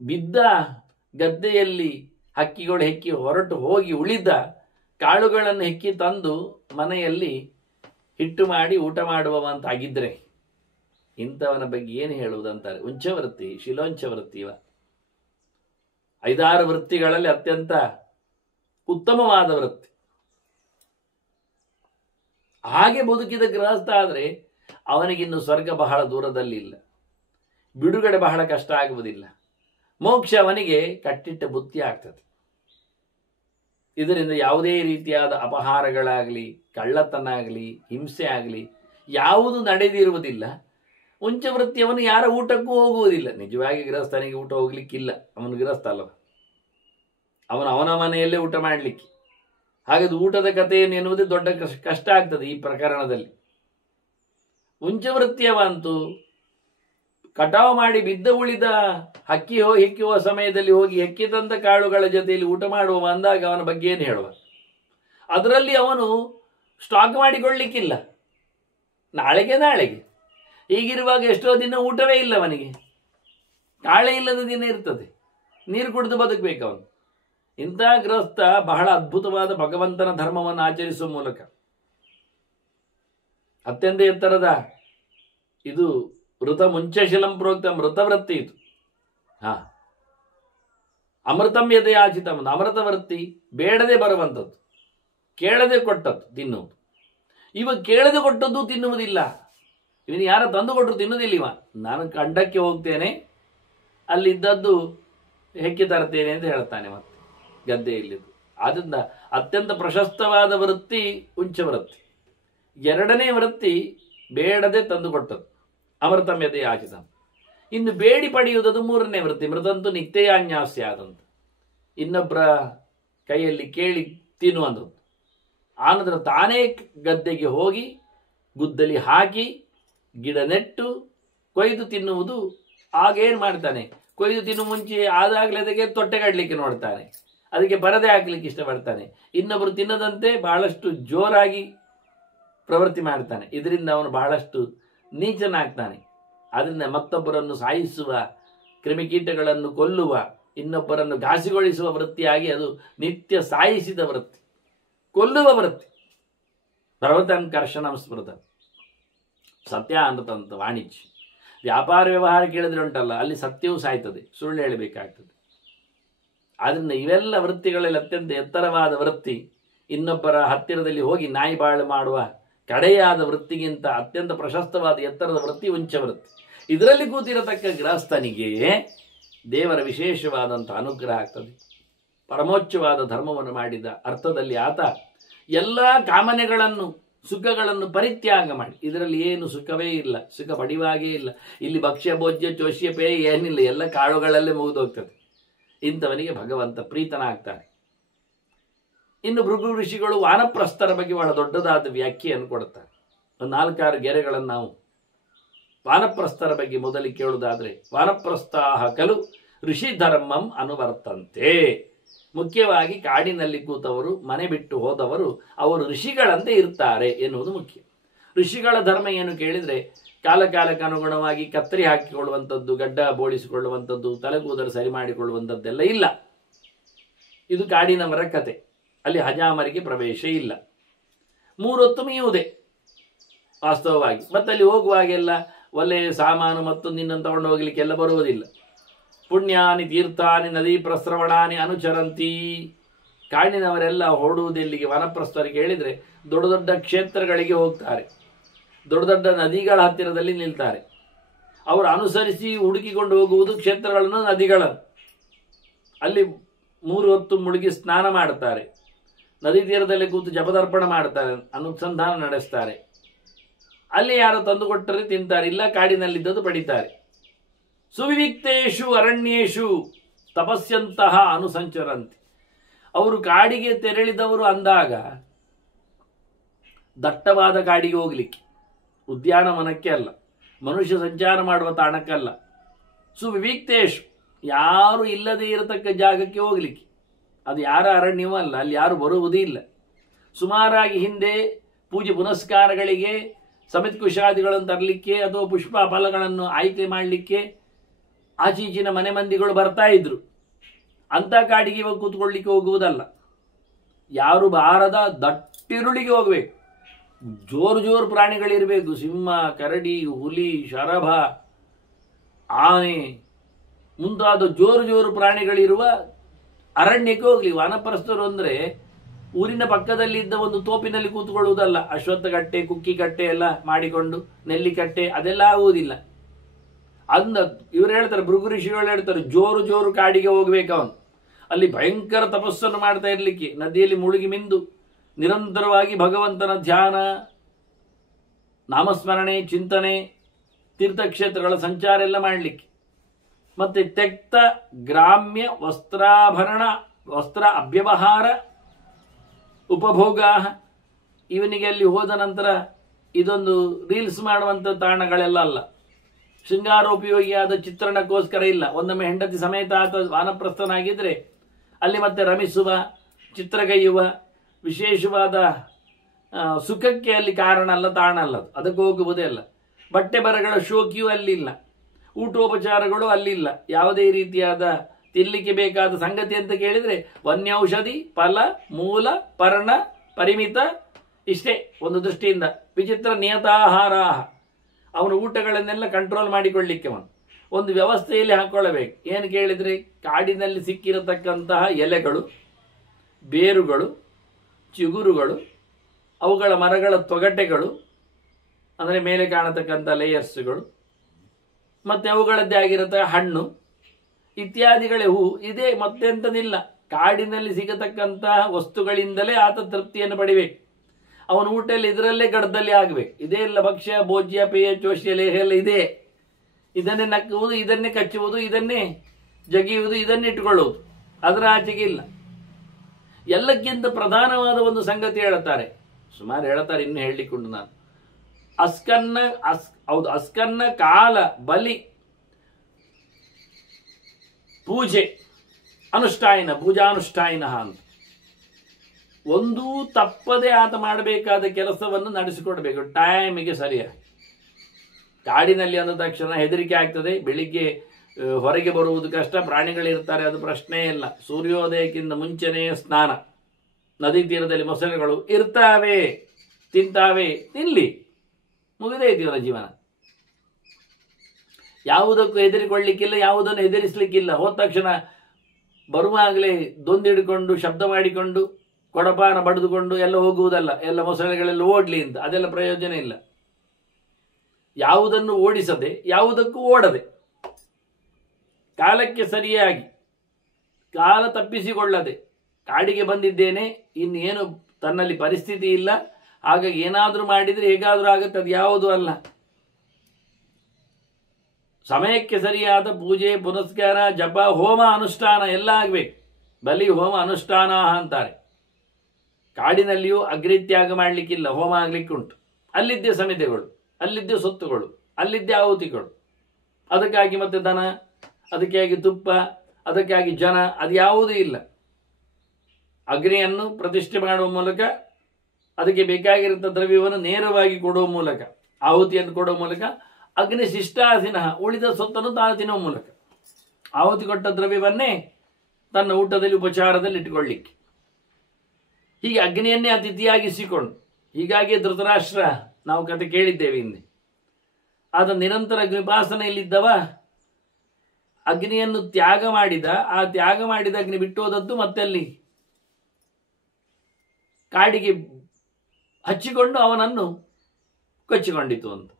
ಬಿದ್ದ ಗದ್ದೆಯಲ್ಲಿ ಹಕ್ಕಿಗಳು ಹೆಕ್ಕಿ ಹೊರಟು ಹೋಗಿ ಉಳಿದ ಕಾಳುಗಳನ್ನು ಹೆಕ್ಕಿ ತಂದು ಮನೆಯಲ್ಲಿ ಹಿಟ್ಟು ಮಾಡಿ ಊಟ ಮಾಡುವಂತಾಗಿದ್ರೆ ಇಂಥವನ ಬಗ್ಗೆ ಏನು ಹೇಳುವುದಂತಾರೆ. ಉಂಚವೃತ್ತಿ, ಶಿಲೋಂಚವೃತ್ತಿ ಇವ 5-6 ವೃತ್ತಿಗಳಲ್ಲಿ ಅತ್ಯಂತ ಉತ್ತಮವಾದ ವೃತ್ತಿ. ಹಾಗೆ ಬದುಕಿದ ಗೃಹಸ್ಥ ಆದರೆ ಅವನಿಗಿನ್ನು ಸ್ವರ್ಗ ಬಹಳ ದೂರದಲ್ಲಿ ಇಲ್ಲ, ಬಿಡುಗಡೆ ಬಹಳ ಕಷ್ಟ ಆಗುವುದಿಲ್ಲ, ಮೋಕ್ಷ ಅವನಿಗೆ ಕಟ್ಟಿಟ್ಟ ಬುತ್ತಿ ಆಗ್ತದೆ. ಇದರಿಂದ ಯಾವುದೇ ರೀತಿಯಾದ ಅಪಹಾರಗಳಾಗಲಿ, ಕಳ್ಳತನ ಆಗಲಿ, ಹಿಂಸೆ ಆಗಲಿ ಯಾವುದು ನಡೆದಿರುವುದಿಲ್ಲ. ಉಂಚವೃತ್ತಿಯವನು ಯಾರ ಊಟಕ್ಕೂ ಹೋಗುವುದಿಲ್ಲ. ನಿಜವಾಗಿ ಗೃಹಸ್ಥನಿಗೆ ಊಟ ಹೋಗ್ಲಿಕ್ಕಿಲ್ಲ, ಅವನು ಗೃಹಸ್ಥ ಅಲ್ಲವ, ಅವನ ಮನೆಯಲ್ಲೇ ಊಟ ಮಾಡಲಿಕ್ಕೆ. ಹಾಗಾದ್ರೆ ಊಟದ ಕಥೆಯನ್ನು ಎನ್ನುವುದೇ ದೊಡ್ಡ ಕಷ್ಟ ಆಗ್ತದೆ ಈ ಪ್ರಕರಣದಲ್ಲಿ. ಉಂಚವೃತ್ತಿಯವಂತೂ ಕಟಾವು ಮಾಡಿ ಬಿದ್ದ ಉಳಿದ ಹೆಕ್ಕಿಯುವ ಸಮಯದಲ್ಲಿ ಹೋಗಿ ಹೆಕ್ಕಿ ತಂದ ಕಾಳುಗಳ ಜೊತೆಯಲ್ಲಿ ಊಟ ಮಾಡುವ ಅಂದಾಗ ಅವನ ಬಗ್ಗೆ ಏನು ಹೇಳುವ. ಅದರಲ್ಲಿ ಅವನು ಸ್ಟಾಕ್ ಮಾಡಿಕೊಳ್ಳಿಕ್ಕಿಲ್ಲ, ನಾಳೆಗೆ ಹೀಗಿರುವಾಗ ಎಷ್ಟೋ ದಿನ ಊಟವೇ ಇಲ್ಲ ಅವನಿಗೆ, ಕಾಳೆ ಇಲ್ಲದ ದಿನ ಇರ್ತದೆ, ನೀರು ಕುಡಿದು ಬದುಕಬೇಕು ಅವನು. ಇಂಥ ಗೃಹಸ್ಥ ಬಹಳ ಅದ್ಭುತವಾದ ಭಗವಂತನ ಧರ್ಮವನ್ನು ಆಚರಿಸುವ ಮೂಲಕ ಅತ್ಯಂತ ಎತ್ತರದ ಇದು ವೃತ ಮುಂಚಶಿಲಂ ಪ್ರೋಕ್ತ ಮೃತವೃತ್ತಿ. ಇದು ಅಮೃತಂ ಯದಯಾಚಿತಂ, ಅಮೃತ ವೃತ್ತಿ ಬೇಡದೆ ಬರುವಂಥದ್ದು, ಕೇಳದೆ ಕೊಟ್ಟದ್ದು ತಿನ್ನುವುದು. ಇವ ಕೇಳದೆ ಕೊಟ್ಟದ್ದು ತಿನ್ನುವುದಿಲ್ಲ, ಇವನು ಯಾರ ತಂದು ಕೊಟ್ಟರು ತಿನ್ನುವುದಿಲ್ಲ. ಇವ ನಾನು ಕಂಡಕ್ಕೆ ಹೋಗ್ತೇನೆ, ಅಲ್ಲಿದ್ದದ್ದು ಹೆಕ್ಕಿ ತರ್ತೇನೆ ಅಂತ ಹೇಳ್ತಾನೆ ಮತ್ತೆ ಗದ್ದೆಯಲ್ಲಿದ್ದು. ಆದ್ದರಿಂದ ಅತ್ಯಂತ ಪ್ರಶಸ್ತವಾದ ವೃತ್ತಿ ಉಂಚವೃತ್ತಿ. 2ನೇ ವೃತ್ತಿ ಬೇಡದೆ ತಂದುಕೊಟ್ಟದ್ದು, ಅಮೃತಂ ಯದಯಾಚಿತ. ಇನ್ನು ಬೇಡಿ ಪಡೆಯುವುದದು 3ನೇ ವೃತ್ತಿ, ಮೃದಂತು ನಿತ್ಯಯಾನ್ಯಾಸ್ಯ ಆದಂತ, ಇನ್ನೊಬ್ಬರ ಕೈಯಲ್ಲಿ ಕೇಳಿ ತಿನ್ನುವಂಥದ್ದು. ಆನಂತರ ತಾನೇ ಗದ್ದೆಗೆ ಹೋಗಿ ಗುದ್ದಲಿ ಹಾಕಿ ಗಿಡ ನೆಟ್ಟು ಕೊಯ್ದು ತಿನ್ನುವುದು. ಆಗೇನು ಮಾಡ್ತಾನೆ, ಕೊಯ್ದು ತಿನ್ನು ಮುಂಚೆ ಆದಾಗಲೇ ಅದಕ್ಕೆ ತೊಟ್ಟೆಗಡಲಿಕ್ಕೆ ನೋಡ್ತಾನೆ, ಅದಕ್ಕೆ ಪರದೆ ಹಾಕಲಿಕ್ಕೆ ಇಷ್ಟಪಡ್ತಾನೆ, ಇನ್ನೊಬ್ಬರು ತಿನ್ನದಂತೆ ಬಹಳಷ್ಟು ಜೋರಾಗಿ ಪ್ರವೃತ್ತಿ ಮಾಡ್ತಾನೆ. ಇದರಿಂದ ಅವನು ಬಹಳಷ್ಟು ನೀಚನಾಗ್ತಾನೆ. ಅದರಿಂದ ಮತ್ತೊಬ್ಬರನ್ನು ಸಾಯಿಸುವ, ಕ್ರಿಮಿಕೀಟಗಳನ್ನು ಕೊಲ್ಲುವ, ಇನ್ನೊಬ್ಬರನ್ನು ಘಾಸಿಗೊಳಿಸುವ ವೃತ್ತಿಯಾಗಿ ಅದು ನಿತ್ಯ ಸಾಯಿಸಿದ ವೃತ್ತಿ, ಕೊಲ್ಲುವ ವೃತ್ತಿ. ಪರ್ವತನ್ ಕರ್ಷಣಂ ಸ್ಮೃತ ಸತ್ಯ ಅನ್ನತಂತ ವಾಣಿಜ್ಯ ವ್ಯಾಪಾರ ವ್ಯವಹಾರ ಕೇಳಿದ್ರೆ ಉಂಟಲ್ಲ, ಅಲ್ಲಿ ಸತ್ಯವೂ ಸಾಯ್ತದೆ, ಸುಳ್ಳು ಹೇಳಬೇಕಾಗ್ತದೆ. ಆದ್ದರಿಂದ ಇವೆಲ್ಲ ವೃತ್ತಿಗಳಲ್ಲಿ ಅತ್ಯಂತ ಎತ್ತರವಾದ ವೃತ್ತಿ, ಇನ್ನೊಬ್ಬರ ಹತ್ತಿರದಲ್ಲಿ ಹೋಗಿ ನಾಯಿ ಬಾಳು ಮಾಡುವ ಕಡೆಯಾದ ವೃತ್ತಿಗಿಂತ ಅತ್ಯಂತ ಪ್ರಶಸ್ತವಾದ ಎತ್ತರದ ವೃತ್ತಿ ಉಂಚವೃತ್ತಿ. ಇದರಲ್ಲಿ ಕೂತಿರತಕ್ಕ ಗೃಹಸ್ಥನಿಗೆ ದೇವರ ವಿಶೇಷವಾದಂಥ ಅನುಗ್ರಹ ಆಗ್ತದೆ. ಪರಮೋಚ್ಚವಾದ ಧರ್ಮವನ್ನು ಮಾಡಿದ ಅರ್ಥದಲ್ಲಿ ಆತ ಎಲ್ಲ ಕಾಮನೆಗಳನ್ನು, ಸುಖಗಳನ್ನು ಪರಿತ್ಯಾಗ ಮಾಡಿ, ಇದರಲ್ಲಿ ಏನು ಸುಖವೇ ಇಲ್ಲ, ಸುಖ ಪಡೆಯುವಾಗೇ ಇಲ್ಲ. ಇಲ್ಲಿ ಭಕ್ಷ್ಯ ಭೋಜ್ಯ ಚೋಷ್ಯ ಪೇಯ ಏನಿಲ್ಲ, ಎಲ್ಲ ಕಾಳುಗಳಲ್ಲೇ ಮುಗಿದೋಗ್ತದೆ. ಇಂಥವನಿಗೆ ಭಗವಂತ ಪ್ರೀತನಾಗ್ತಾನೆ. ಇನ್ನು ಭೃಗು ಋಷಿಗಳು ವಾನಪ್ರಸ್ಥರ ಬಗ್ಗೆ ಬಹಳ ದೊಡ್ಡದಾದ ವ್ಯಾಖ್ಯೆಯನ್ನು ಕೊಡುತ್ತಾರೆ. ಒಂದು 4-6 ಗೆರೆಗಳನ್ನು ನಾವು ವಾನಪ್ರಸ್ಥರ ಬಗ್ಗೆ ಮೊದಲಿಗೆ ಕೇಳುವುದಾದ್ರೆ, ವಾನಪ್ರಸ್ಥಾಹ ಖಲು ಋಷಿ ಧರ್ಮಂ ಅನುವರ್ತಂತೆ. ಮುಖ್ಯವಾಗಿ ಕಾಡಿನಲ್ಲಿ ಕೂತವರು, ಮನೆ ಬಿಟ್ಟು ಹೋದವರು, ಅವರು ಋಷಿಗಳಂತೆ ಇರ್ತಾರೆ ಎನ್ನುವುದು ಮುಖ್ಯ. ಋಷಿಗಳ ಧರ್ಮ ಏನು ಕೇಳಿದರೆ, ಕಾಲಕ್ಕೆ ಅನುಗುಣವಾಗಿ ಕತ್ತರಿ ಹಾಕಿಕೊಳ್ಳುವಂಥದ್ದು, ಗಡ್ಡ ಬೋಳಿಸಿಕೊಳ್ಳುವಂಥದ್ದು, ತಲೆಗೂದಲು ಸರಿ ಮಾಡಿಕೊಳ್ಳುವಂಥದ್ದೆಲ್ಲ ಇಲ್ಲ. ಇದು ಕಾಡಿನವರ ಕತೆ. ಅಲ್ಲಿ ಹಜಾಮರಿಗೆ ಪ್ರವೇಶ ಇಲ್ಲ, 3 ಹೊತ್ತು ಮೀಯುವುದೇ ವಾಸ್ತವವಾಗಿ. ಮತ್ತು ಅಲ್ಲಿ ಹೋಗುವಾಗೆಲ್ಲ ಒಳ್ಳೆ ಸಾಮಾನು ಮತ್ತು ನಿನ್ನನ್ನು ತಗೊಂಡು ಹೋಗ್ಲಿಕ್ಕೆಲ್ಲ ಬರುವುದಿಲ್ಲ. ಪುಣ್ಯಾನಿ ತೀರ್ಥಾನಿ ನದಿ ಪ್ರಸ್ರವಣಾನಿ ಅನುಚರಂತಿ. ಕಾಡಿನವರೆಲ್ಲ ಹೊರಡುವುದೆಲ್ಲಿಗೆ, ವನಪ್ರಸ್ಥರಿಗೆ ಹೇಳಿದರೆ ದೊಡ್ಡ ದೊಡ್ಡ ಕ್ಷೇತ್ರಗಳಿಗೆ ಹೋಗ್ತಾರೆ, ದೊಡ್ಡ ದೊಡ್ಡ ನದಿಗಳ ಹತ್ತಿರದಲ್ಲಿ ನಿಲ್ತಾರೆ. ಅವರು ಅನುಸರಿಸಿ ಹುಡುಕಿಕೊಂಡು ಹೋಗುವುದು ಕ್ಷೇತ್ರಗಳನ್ನು, ನದಿಗಳನ್ನು. ಅಲ್ಲಿ 3 ಹೊತ್ತು ಮುಳುಗಿ ಸ್ನಾನ ಮಾಡುತ್ತಾರೆ, ನದಿ ತೀರದಲ್ಲಿ ಕೂತು ಜಪದರ್ಪಣ ಮಾಡ್ತಾರೆ, ಅನುಸಂಧಾನ ನಡೆಸ್ತಾರೆ. ಅಲ್ಲಿ ಯಾರು ತಂದುಕೊಟ್ಟರೆ ತಿಂತಾರೆ, ಇಲ್ಲ ಕಾಡಿನಲ್ಲಿದ್ದದ್ದು ಪಡಿತಾರೆ. ಸುವಿವಿಕ್ತೇಶು ಅರಣ್ಯೇಶು ತಪಸ್ಯಂತಹ ಅನುಸಂಚರಂತಿ. ಅವರು ಕಾಡಿಗೆ ತೆರಳಿದವರು ಅಂದಾಗ ದಟ್ಟವಾದ ಕಾಡಿಗೆ ಹೋಗ್ಲಿಕ್ಕೆ, ಉದ್ಯಾನವನಕ್ಕೆ ಅಲ್ಲ, ಮನುಷ್ಯ ಸಂಚಾರ ಮಾಡುವ ತಾಣಕ್ಕಲ್ಲ. ಸುವಿವಿಕ್ತೇಶ್, ಯಾರು ಇಲ್ಲದೆ ಇರತಕ್ಕ ಜಾಗಕ್ಕೆ ಹೋಗ್ಲಿಕ್ಕೆ. ಅದು ಯಾರ ಅರಣ್ಯವೂ ಅಲ್ಲ, ಅಲ್ಲಿ ಯಾರು ಬರುವುದೂ ಇಲ್ಲ. ಸುಮಾರಾಗಿ ಹಿಂದೆ ಪೂಜೆ ಪುನಸ್ಕಾರಗಳಿಗೆ ಸಮಿತ್ ಕುಶಾದಿಗಳನ್ನು ತರಲಿಕ್ಕೆ ಅಥವಾ ಪುಷ್ಪ ಫಲಗಳನ್ನು ಆಯ್ಕೆ ಮಾಡಲಿಕ್ಕೆ ಆಚೀಚಿನ ಮನೆ ಮಂದಿಗಳು ಬರ್ತಾ ಇದ್ರು. ಅಂಥ ಕಾಡಿಗೆ ಇವಾಗ ಕೂತ್ಕೊಳ್ಳಿಕ್ಕೆ ಹೋಗುವುದಲ್ಲ. ಯಾರು ಬಾರದ ದಟ್ಟಿರುಳಿಗೆ ಹೋಗಬೇಕು. ಜೋರು ಜೋರು ಪ್ರಾಣಿಗಳಿರಬೇಕು. ಸಿಂಹ, ಕರಡಿ, ಹುಲಿ, ಶರಭ, ಆನೆ ಮುಂತಾದ ಜೋರು ಜೋರು ಪ್ರಾಣಿಗಳಿರುವ ಅರಣ್ಯಕ್ಕೆ ಹೋಗ್ಲಿ. ವಾನಪ್ರಸ್ಥರು ಅಂದರೆ ಊರಿನ ಪಕ್ಕದಲ್ಲಿದ್ದ ಒಂದು ತೋಪಿನಲ್ಲಿ ಕೂತ್ಕೊಳ್ಳುವುದಲ್ಲ. ಅಶ್ವತ್ಥಕಟ್ಟೆ, ಕುಕ್ಕಿಕಟ್ಟೆ ಎಲ್ಲ ಮಾಡಿಕೊಂಡು, ನೆಲ್ಲಿಕಟ್ಟೆ ಅದೆಲ್ಲ ಆಗುವುದಿಲ್ಲ. ಅಂದ ಇವರು ಹೇಳ್ತಾರೆ, ಭೃಗು ಋಷಿಗಳು ಹೇಳ್ತಾರೆ, ಜೋರು ಜೋರು ಕಾಡಿಗೆ ಹೋಗ್ಬೇಕು ಅವನು. ಅಲ್ಲಿ ಭಯಂಕರ ತಪಸ್ಸನ್ನು ಮಾಡ್ತಾ ಇರಲಿಕ್ಕೆ, ನದಿಯಲ್ಲಿ ಮುಳುಗಿ ಮಿಂದು ನಿರಂತರವಾಗಿ ಭಗವಂತನ ಧ್ಯಾನ, ನಾಮಸ್ಮರಣೆ, ಚಿಂತನೆ, ತೀರ್ಥಕ್ಷೇತ್ರಗಳ ಸಂಚಾರ ಎಲ್ಲ ಮಾಡಲಿಕ್ಕೆ. ಮತ್ತೆ ತೆಕ್ತ ಗ್ರಾಮ್ಯ ವಸ್ತ್ರಾಭರಣ ವಸ್ತ್ರ ಅವ್ಯವಹಾರ ಉಪಭೋಗ. ಇವನಿಗೆ ಅಲ್ಲಿ ಹೋದ ನಂತರ ಇದೊಂದು ರೀಲ್ಸ್ ಮಾಡುವಂಥ ತಾಣಗಳೆಲ್ಲ ಅಲ್ಲ, ಶೃಂಗಾರೋಪಯೋಗಿಯಾದ ಚಿತ್ರಣಕ್ಕೋಸ್ಕರ ಇಲ್ಲ. ಒಂದೊಮ್ಮೆ ಹೆಂಡತಿ ಸಮೇತ ಆತ ವಾನಪ್ರಸ್ಥನಾಗಿದ್ರೆ ಅಲ್ಲಿ ಮತ್ತೆ ರಮಿಸುವ, ಚಿತ್ರಗೈಯುವ, ವಿಶೇಷವಾದ ಸುಖಕ್ಕೆ ಅಲ್ಲಿ ಕಾರಣ ಅಲ್ಲ, ತಾಣ ಅಲ್ಲ. ಅದಕ್ಕೆ ಹೋಗುವುದೇ ಅಲ್ಲ. ಬಟ್ಟೆ ಬರಗಳ ಶೋಕಿಯೂ ಅಲ್ಲಿಲ್ಲ, ಊಟೋಪಚಾರಗಳು ಅಲ್ಲಿಲ್ಲ. ಯಾವುದೇ ರೀತಿಯಾದ ತಿನ್ನಲಿಕ್ಕೆ ಬೇಕಾದ ಸಂಗತಿ ಅಂತ ಕೇಳಿದರೆ ವನ್ಯೌಷಧಿ, ಫಲ, ಮೂಲ, ಪರ್ಣ, ಪರಿಮಿತ, ಇಷ್ಟೇ ಒಂದು ದೃಷ್ಟಿಯಿಂದ. ವಿಚಿತ್ರ ನಿಯತಾಹಾರ, ಅವನ ಊಟಗಳನ್ನೆಲ್ಲ ಕಂಟ್ರೋಲ್ ಮಾಡಿಕೊಳ್ಳಿಕ್ಕೆ ಅವನು ಒಂದು ವ್ಯವಸ್ಥೆಯಲ್ಲಿ ಹಾಕೊಳ್ಳಬೇಕು. ಏನು ಕೇಳಿದರೆ ಕಾಡಿನಲ್ಲಿ ಸಿಕ್ಕಿರತಕ್ಕಂತಹ ಎಲೆಗಳು, ಬೇರುಗಳು, ಚಿಗುರುಗಳು, ಅವುಗಳ ಮರಗಳ ತೊಗಟೆಗಳು, ಅಂದರೆ ಮೇಲೆ ಕಾಣತಕ್ಕಂಥ ಲೇಯರ್ಸ್ಗಳು, ಮತ್ತು ಅವುಗಳದ್ದೇ ಆಗಿರತಕ್ಕ ಹಣ್ಣು ಇತ್ಯಾದಿಗಳೇ, ಹೂ, ಇದೇ ಮತ್ತೆಂಥದಿಲ್ಲ. ಕಾಡಿನಲ್ಲಿ ಸಿಗತಕ್ಕಂತಹ ವಸ್ತುಗಳಿಂದಲೇ ಆತ ತೃಪ್ತಿಯನ್ನು ಪಡಿಬೇಕು. ಅವನ ಊಟ ಎಲ್ಲ ಇದರಲ್ಲೇ ಗಡ್ದಲ್ಲಿ ಆಗಬೇಕು. ಇದೇ ಇಲ್ಲ ಭಕ್ಷ್ಯ, ಭೋಜ್ಯ, ಪೇಯ, ಚೋಷ್ಯ, ಲೇಹ ಎಲ್ಲ ಇದೆ. ಇದನ್ನೇ ನಕ್ಕುವುದು, ಇದನ್ನೇ ಕಚ್ಚುವುದು, ಇದನ್ನೇ ಜಗಿಯುವುದು, ಇದನ್ನೇ ಇಟ್ಟುಕೊಳ್ಳುವುದು, ಅದರ ಆಚೆಗೆ ಇಲ್ಲ. ಎಲ್ಲಕ್ಕಿಂತ ಪ್ರಧಾನವಾದ ಒಂದು ಸಂಗತಿ ಹೇಳುತ್ತಾರೆ, ಸುಮಾರು ಹೇಳುತ್ತಾರೆ, ಇನ್ನು ಹೇಳಲಿಕ್ಕುಂಟು ನಾನು. ಅಸ್ಕನ್ನ ಕಾಲ ಬಲಿ ಪೂಜೆ ಅನುಷ್ಠಾಯನ, ಪೂಜಾನುಷ್ಠಾಯನ ಅಂತ ಒಂದೂ ತಪ್ಪದೆ ಆತ ಮಾಡಬೇಕಾದ ಕೆಲಸವನ್ನು ನಡೆಸಿಕೊಡ್ಬೇಕು ಟೈಮಿಗೆ ಸರಿಯಾಗಿ. ಕಾಡಿನಲ್ಲಿ ಅಂದ ತಕ್ಷಣ ಹೆದರಿಕೆ ಆಗ್ತದೆ. ಬೆಳಿಗ್ಗೆ ಹೊರಗೆ ಬರುವುದು ಕಷ್ಟ, ಪ್ರಾಣಿಗಳಿರ್ತಾರೆ, ಅದು ಪ್ರಶ್ನೆ ಇಲ್ಲ. ಸೂರ್ಯೋದಯಕ್ಕಿಂತ ಮುಂಚೆನೇ ಸ್ನಾನ, ನದಿ ತೀರದಲ್ಲಿ ಮೊಸಳೆಗಳು ಇರ್ತಾವೆ, ತಿಂತಾವೆ, ತಿನ್ಲಿ, ಮುಗಿದೇ ಇವರ ಜೀವನ. ಯಾವುದಕ್ಕೂ ಹೆದರಿಕೊಳ್ಳಿಕ್ಕಿಲ್ಲ, ಯಾವುದನ್ನು ಹೆದರಿಸಲಿಕ್ಕಿಲ್ಲ. ಹೋದ ತಕ್ಷಣ ಬರುವಾಗಲೇ ದೊಂದಿಡ್ಕೊಂಡು ಶಬ್ದ ಮಾಡಿಕೊಂಡು ಕೊಡಪಾನ ಬಡಿದುಕೊಂಡು ಎಲ್ಲ ಹೋಗುವುದಲ್ಲ. ಎಲ್ಲ ಮೊಸಳೆಗಳೆಲ್ಲ ಓಡ್ಲಿ ಅಂತ, ಅದೆಲ್ಲ ಪ್ರಯೋಜನ ಇಲ್ಲ. ಯಾವುದನ್ನು ಓಡಿಸದೆ, ಯಾವುದಕ್ಕೂ ಓಡದೆ, ಕಾಲಕ್ಕೆ ಸರಿಯಾಗಿ, ಕಾಲ ತಪ್ಪಿಸಿಕೊಳ್ಳದೆ ಕಾಡಿಗೆ ಬಂದಿದ್ದೇನೆ, ಇನ್ನೇನು ತನ್ನಲ್ಲಿ ಪರಿಸ್ಥಿತಿ ಇಲ್ಲ, ಹಾಗಾಗಿ ಏನಾದರೂ ಮಾಡಿದರೆ ಹೇಗಾದರೂ ಆಗುತ್ತೆ, ಅದು ಯಾವುದೂ ಅಲ್ಲ. ಸಮಯಕ್ಕೆ ಸರಿಯಾದ ಪೂಜೆ, ಪುನಸ್ಕಾರ, ಜಪ, ಹೋಮ, ಅನುಷ್ಠಾನ ಎಲ್ಲ ಆಗಬೇಕು. ಬಲಿ, ಹೋಮ, ಅನುಷ್ಠಾನ ಅಂತಾರೆ. ಕಾಡಿನಲ್ಲಿಯೂ ಅಗ್ನಿತ್ಯಾಗ ಮಾಡಲಿಕ್ಕಿಲ್ಲ, ಹೋಮ ಆಗಲಿಕ್ಕೆ ಉಂಟು. ಅಲ್ಲಿದ್ದೇ ಸಮಿತಿಗಳು, ಅಲ್ಲಿದ್ದೇ ಸೊತ್ತುಗಳು, ಅಲ್ಲಿದ್ದೇ ಆಹುತಿಗಳು. ಅದಕ್ಕಾಗಿ ಮತ್ತೆ ದನ, ಅದಕ್ಕಾಗಿ ತುಪ್ಪ, ಅದಕ್ಕಾಗಿ ಜನ, ಅದು ಯಾವುದೂ ಇಲ್ಲ. ಅಗ್ನಿಯನ್ನು ಪ್ರತಿಷ್ಠೆ ಮಾಡುವ ಮೂಲಕ, ಅದಕ್ಕೆ ಬೇಕಾಗಿರುವಂಥ ದ್ರವ್ಯವನ್ನು ನೇರವಾಗಿ ಕೊಡುವ ಮೂಲಕ, ಆಹುತಿಯನ್ನು ಕೊಡುವ ಮೂಲಕ, ಅಗ್ನಿ ಶಿಷ್ಟಾಸಿನ ಉಳಿದ ಸೊತ್ತನ್ನು ತಾನು ತಿನ್ನುವ ಮೂಲಕ, ಆಹುತಿ ಕೊಟ್ಟ ದ್ರವ್ಯವನ್ನೇ ತನ್ನ ಊಟದಲ್ಲಿ, ಉಪಚಾರದಲ್ಲಿ ಇಟ್ಟುಕೊಳ್ಳಿಕ್ಕೆ. ಹೀಗೆ ಅಗ್ನಿಯನ್ನೇ ಅತಿಥಿಯಾಗಿಸಿಕೊಂಡು, ಹೀಗಾಗಿ ಧೃತರಾಷ್ಟ್ರ, ನಾವು ಕತೆ ಕೇಳಿದ್ದೇವೆ ಹಿಂದೆ, ಆದ ನಿರಂತರ ಅಗ್ನಿಪಾಸನೆಯಲ್ಲಿದ್ದವ ಅಗ್ನಿಯನ್ನು ತ್ಯಾಗ ಮಾಡಿದ. ಆ ತ್ಯಾಗ ಮಾಡಿದ ಅಗ್ನಿ ಬಿಟ್ಟು ಹೋದದ್ದು ಮತ್ತೆ ಅಲ್ಲಿ ಕಾಡಿಗೆ ಹಚ್ಚಿಕೊಂಡು ಅವನನ್ನು ಕೊಚ್ಚಿಕೊಂಡಿತು ಅಂತ.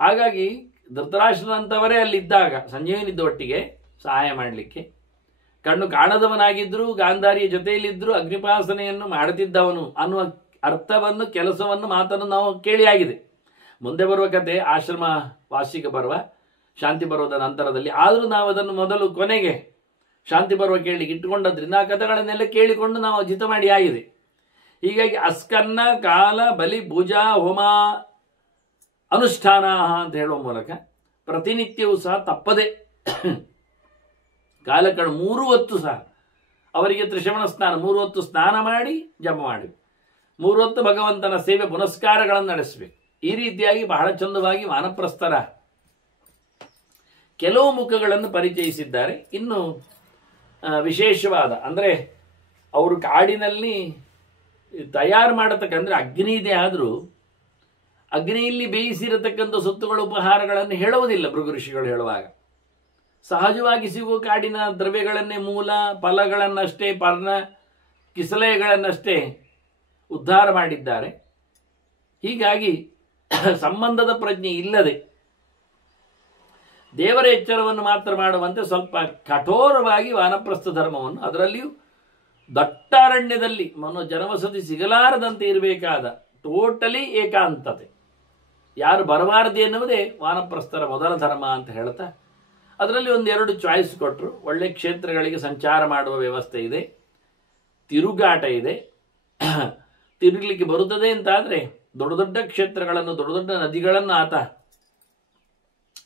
ಹಾಗಾಗಿ ಧೃತರಾಷ್ಟ್ರನಂತವರೇ ಅಲ್ಲಿದ್ದಾಗ ಸಂಜೀವನಿದ್ದ ಒಟ್ಟಿಗೆ ಸಹಾಯ ಮಾಡಲಿಕ್ಕೆ, ಕಣ್ಣು ಕಾಣದವನಾಗಿದ್ದರೂ ಗಾಂಧಾರಿಯ ಜೊತೆಯಲ್ಲಿದ್ದರೂ ಅಗ್ನಿಪಾಸನೆಯನ್ನು ಮಾಡುತ್ತಿದ್ದವನು ಅನ್ನುವ ಅರ್ಥವನ್ನು, ಕೆಲಸವನ್ನು, ಮಾತನ್ನು ನಾವು ಕೇಳಿ ಆಗಿದೆ. ಮುಂದೆ ಬರುವ ಕತೆ ಆಶ್ರಮ ವಾರ್ಷಿಕ ಪರ್ವ, ಶಾಂತಿ ಪರ್ವದ ನಂತರದಲ್ಲಿ. ಆದರೂ ನಾವು ಅದನ್ನು ಮೊದಲು ಕೊನೆಗೆ ಶಾಂತಿ ಪರ್ವ ಕೇಳಿ ಇಟ್ಟುಕೊಂಡದ್ರಿಂದ ಆ ಕಥೆಗಳನ್ನೆಲ್ಲ ಕೇಳಿಕೊಂಡು ನಾವು ಜಿತ ಮಾಡಿ ಆಗಿದೆ. ಹೀಗಾಗಿ ಅಸ್ಕನ್ನ ಕಾಲ ಬಲಿ ಭುಜಾ ಹೋಮ ಅನುಷ್ಠಾನ ಅಂತ ಹೇಳುವ ಮೂಲಕ ಪ್ರತಿನಿತ್ಯವೂ ಸಹ ತಪ್ಪದೆ ಕಾಲಕಣ 3 ಹೊತ್ತು ಸಹ ಅವರಿಗೆ ತ್ರಿಶವಣ ಸ್ನಾನ 3 ಹೊತ್ತು ಸ್ನಾನ ಮಾಡಿ ಜಪ ಮಾಡಬೇಕು, 3 ಹೊತ್ತು ಭಗವಂತನ ಸೇವೆ ಪುನಸ್ಕಾರಗಳನ್ನು ನಡೆಸಬೇಕು. ಈ ರೀತಿಯಾಗಿ ಬಹಳ ಚಂದವಾಗಿ ವಾನಪ್ರಸ್ಥರ ಕೆಲವು ಮುಖಗಳನ್ನು ಪರಿಚಯಿಸಿದ್ದಾರೆ. ಇನ್ನು ವಿಶೇಷವಾದ ಅಂದರೆ ಅವರು ಕಾಡಿನಲ್ಲಿ ತಯಾರು ಮಾಡತಕ್ಕಂದ್ರೆ ಅಗ್ನಿ ಇದೆ, ಆದರೂ ಅಗ್ನಿಯಲ್ಲಿ ಬೇಯಿಸಿರತಕ್ಕಂಥ ಸೊತ್ತುಗಳ ಉಪಹಾರಗಳನ್ನು ಹೇಳುವುದಿಲ್ಲ ಭೃಗು ಋಷಿಗಳು ಹೇಳುವಾಗ. ಸಹಜವಾಗಿ ಸಿಗುವ ಕಾಡಿನ ದ್ರವ್ಯಗಳನ್ನೇ, ಮೂಲ ಫಲಗಳನ್ನಷ್ಟೇ, ಪರ್ಣ ಕಿಸಲೆಗಳನ್ನಷ್ಟೇ ಉದ್ಧಾರ ಮಾಡಿದ್ದಾರೆ. ಹೀಗಾಗಿ ಸಂಬಂಧದ ಪ್ರಜ್ಞೆ ಇಲ್ಲದೆ ದೇವರ ಎಚ್ಚರವನ್ನು ಮಾತ್ರ ಮಾಡುವಂತೆ ಸ್ವಲ್ಪ ಕಠೋರವಾಗಿ ವಾನಪ್ರಸ್ಥ ಧರ್ಮವನ್ನು, ಅದರಲ್ಲಿಯೂ ದಟ್ಟಾರಣ್ಯದಲ್ಲಿ ಜನವಸತಿ ಸಿಗಲಾರದಂತೆ ಇರಬೇಕಾದ ಟೋಟಲಿ ಏಕಾಂತತೆ, ಯಾರು ಬರಬಾರದು ಎನ್ನುವುದೇ ವಾನಪ್ರಸ್ಥರ ಮೊದಲ ಧರ್ಮ ಅಂತ ಹೇಳ್ತಾ ಅದರಲ್ಲಿ 1-2 ಚಾಯ್ಸ್ ಕೊಟ್ಟರು. ಒಳ್ಳೆ ಕ್ಷೇತ್ರಗಳಿಗೆ ಸಂಚಾರ ಮಾಡುವ ವ್ಯವಸ್ಥೆ ಇದೆ, ತಿರುಗಾಟ ಇದೆ. ತಿರುಗಲಿಕ್ಕೆ ಬರುತ್ತದೆ ಅಂತಾದರೆ ದೊಡ್ಡ ದೊಡ್ಡ ಕ್ಷೇತ್ರಗಳನ್ನು, ದೊಡ್ಡ ದೊಡ್ಡ ನದಿಗಳನ್ನು ಆತ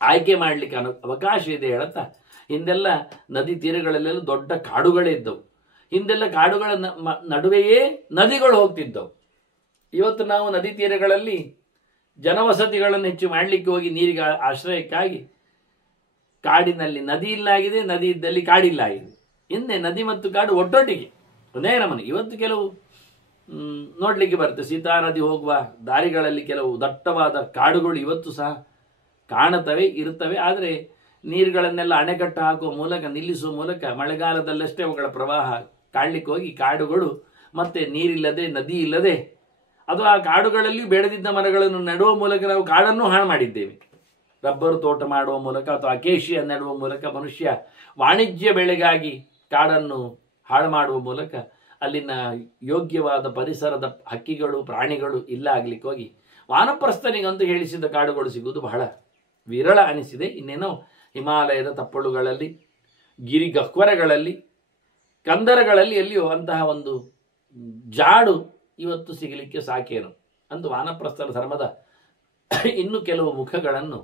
ಆಯ್ಕೆ ಮಾಡಲಿಕ್ಕೆ ಅವಕಾಶ ಇದೆ ಹೇಳುತ್ತಾ, ಹಿಂದೆಲ್ಲ ನದಿ ತೀರಗಳಲ್ಲೆಲ್ಲ ದೊಡ್ಡ ಕಾಡುಗಳೇ ಇದ್ದವು. ಹಿಂದೆಲ್ಲ ಕಾಡುಗಳ ನಡುವೆಯೇ ನದಿಗಳು ಹೋಗ್ತಿದ್ದವು. ಇವತ್ತು ನಾವು ನದಿ ತೀರಗಳಲ್ಲಿ ಜನವಸತಿಗಳನ್ನು ಹೆಚ್ಚು ಮಾಡಲಿಕ್ಕೆ ಹೋಗಿ ನೀರಿಗೆ ಆಶ್ರಯಕ್ಕಾಗಿ ಕಾಡಿನಲ್ಲಿ ನದಿ ಇಲ್ಲಾಗಿದೆ, ನದಿ ಇದ್ದಲ್ಲಿ ಕಾಡಿಲ್ಲಾಗಿದೆ. ಹಿಂದೆ ನದಿ ಮತ್ತು ಕಾಡು ಒಟ್ಟೊಟ್ಟಿಗೆ ಒಂದೇ ನಮನೆ. ಇವತ್ತು ಕೆಲವು ನೋಡಲಿಕ್ಕೆ ಬರುತ್ತೆ, ಸೀತಾ ನದಿ ಹೋಗುವ ದಾರಿಗಳಲ್ಲಿ ಕೆಲವು ದಟ್ಟವಾದ ಕಾಡುಗಳು ಇವತ್ತು ಸಹ ಕಾಣುತ್ತವೆ, ಇರುತ್ತವೆ. ಆದರೆ ನೀರುಗಳನ್ನೆಲ್ಲ ಅಣೆಕಟ್ಟು ಹಾಕುವ ಮೂಲಕ, ನಿಲ್ಲಿಸುವ ಮೂಲಕ ಮಳೆಗಾಲದಲ್ಲಷ್ಟೇ ಅವುಗಳ ಪ್ರವಾಹ ಕಾಣಲಿಕ್ಕೆ ಹೋಗಿ ಕಾಡುಗಳು ಮತ್ತೆ ನೀರಿಲ್ಲದೆ, ನದಿ ಇಲ್ಲದೆ, ಅದು ಆ ಕಾಡುಗಳಲ್ಲಿ ಬೆಳೆದಿದ್ದ ಮರಗಳನ್ನು ನೆಡುವ ಮೂಲಕ ನಾವು ಕಾಡನ್ನು ಹಾಳು ಮಾಡಿದ್ದೇವೆ. ರಬ್ಬರು ತೋಟ ಮಾಡುವ ಮೂಲಕ ಅಥವಾ ಅಕೇಶಿಯ ನೆಡುವ ಮೂಲಕ ಮನುಷ್ಯ ವಾಣಿಜ್ಯ ಬೆಳೆಗಾಗಿ ಕಾಡನ್ನು ಹಾಳು ಮಾಡುವ ಮೂಲಕ ಅಲ್ಲಿನ ಯೋಗ್ಯವಾದ ಪರಿಸರದ ಹಕ್ಕಿಗಳು, ಪ್ರಾಣಿಗಳು ಇಲ್ಲ ಆಗ್ಲಿಕ್ಕೆ ಹೋಗಿ ವಾನಪ್ರಸ್ಥನಿಗಂತೂ ಹೇಳಿಸಿದ ಕಾಡುಗಳು ಸಿಗುವುದು ಬಹಳ ವಿರಳ ಅನಿಸಿದೆ. ಇನ್ನೇನೋ ಹಿಮಾಲಯದ ತಪ್ಪಳುಗಳಲ್ಲಿ, ಗಿರಿ ಗಹ್ವರಗಳಲ್ಲಿ, ಕಂದರಗಳಲ್ಲಿ ಎಲ್ಲಿಯೋ ಅಂತಹ ಒಂದು ಜಾಡು ಇವತ್ತು ಸಿಗಲಿಕ್ಕೆ ಸಾಕೇನು ಅಂತ ವಾನಪ್ರಸ್ಥರ ಧರ್ಮದ ಇನ್ನು ಕೆಲವು ಮುಖಗಳನ್ನು,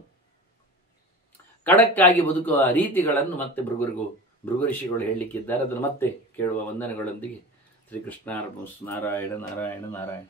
ಖಡಕ್ಕಾಗಿ ಬದುಕುವ ರೀತಿಗಳನ್ನು ಮತ್ತೆ ಭೃಗು ಋಷಿಗಳು ಹೇಳಲಿಕ್ಕಿದ್ದಾರೆ. ಅದನ್ನು ಮತ್ತೆ ಕೇಳುವ ವಂದನೆಗಳೊಂದಿಗೆ ಶ್ರೀಕೃಷ್ಣ ನಾರಾಯಣ ನಾರಾಯಣ ನಾರಾಯಣ.